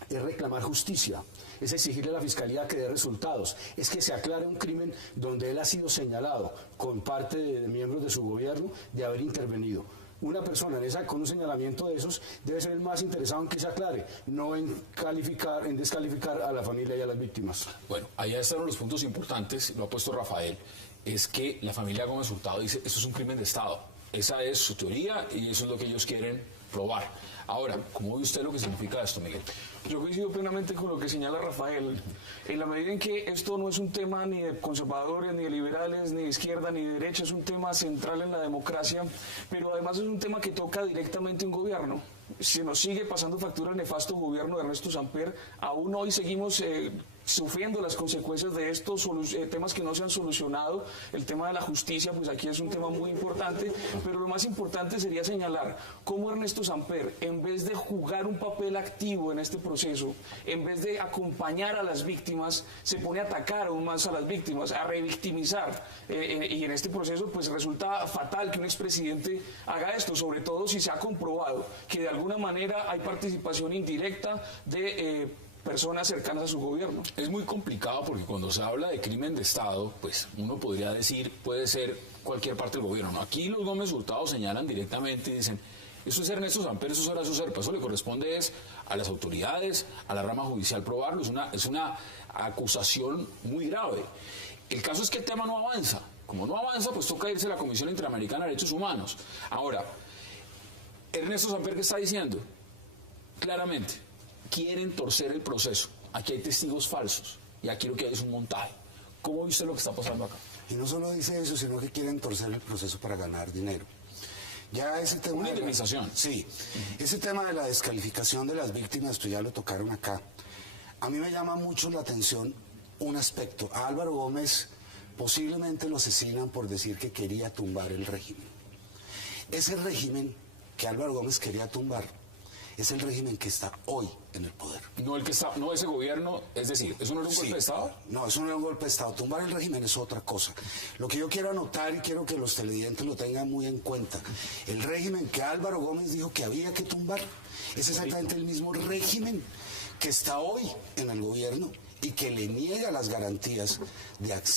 es reclamar justicia, es exigirle a la Fiscalía que dé resultados, es que se aclare un crimen donde él ha sido señalado con parte de miembros de su gobierno de haber intervenido. Una persona con un señalamiento de esos debe ser el más interesado en que se aclare, no en descalificar a la familia y a las víctimas. Bueno, allá están los puntos importantes, lo ha puesto Rafael, es que la familia Gómez Hurtado dice, esto es un crimen de Estado. Esa es su teoría y eso es lo que ellos quieren probar. Ahora, ¿cómo ve usted lo que significa esto, Miguel? Yo coincido plenamente con lo que señala Rafael. En la medida en que esto no es un tema ni de conservadores, ni de liberales, ni de izquierda, ni de derecha, es un tema central en la democracia, pero además es un tema que toca directamente un gobierno. Se nos sigue pasando factura el nefasto gobierno de Ernesto Samper. Aún hoy seguimos sufriendo las consecuencias de estos temas que no se han solucionado. El tema de la justicia, pues aquí es un tema muy importante, pero lo más importante sería señalar cómo Ernesto Samper, en vez de jugar un papel activo en este proceso, en vez de acompañar a las víctimas, se pone a atacar aún más a las víctimas, a revictimizar. Y en este proceso, pues resulta fatal que un expresidente haga esto, sobre todo si se ha comprobado que de alguna manera hay participación indirecta de personas cercanas a su gobierno. Es muy complicado porque cuando se habla de crimen de Estado, pues uno podría decir, puede ser cualquier parte del gobierno. ¿No? Aquí los Gómez Hurtado señalan directamente y dicen, eso es Ernesto Samper, eso era su serpa, eso le corresponde es a las autoridades, a la rama judicial probarlo, es una acusación muy grave. El caso es que el tema no avanza. Como no avanza, pues toca irse a la Comisión Interamericana de Derechos Humanos. Ahora, Ernesto Samper, ¿qué está diciendo? Claramente, quieren torcer el proceso. Aquí hay testigos falsos y aquí lo que hay es un montaje. ¿Cómo ve usted lo que está pasando acá? Y no solo dice eso, sino que quieren torcer el proceso para ganar dinero. Ya ese tema una indemnización. Sí, ese tema de la descalificación de las víctimas, pues ya lo tocaron acá. A mí me llama mucho la atención un aspecto. A Álvaro Gómez posiblemente lo asesinan por decir que quería tumbar el régimen. Ese régimen que Álvaro Gómez quería tumbar es el régimen que está hoy en el poder. No el que está, no ese gobierno, es decir, ¿eso no era un golpe de Estado? No, eso no era un golpe de Estado. Tumbar el régimen es otra cosa. Lo que yo quiero anotar y quiero que los televidentes lo tengan muy en cuenta, el régimen que Álvaro Gómez dijo que había que tumbar es exactamente el mismo régimen que está hoy en el gobierno y que le niega las garantías de acceso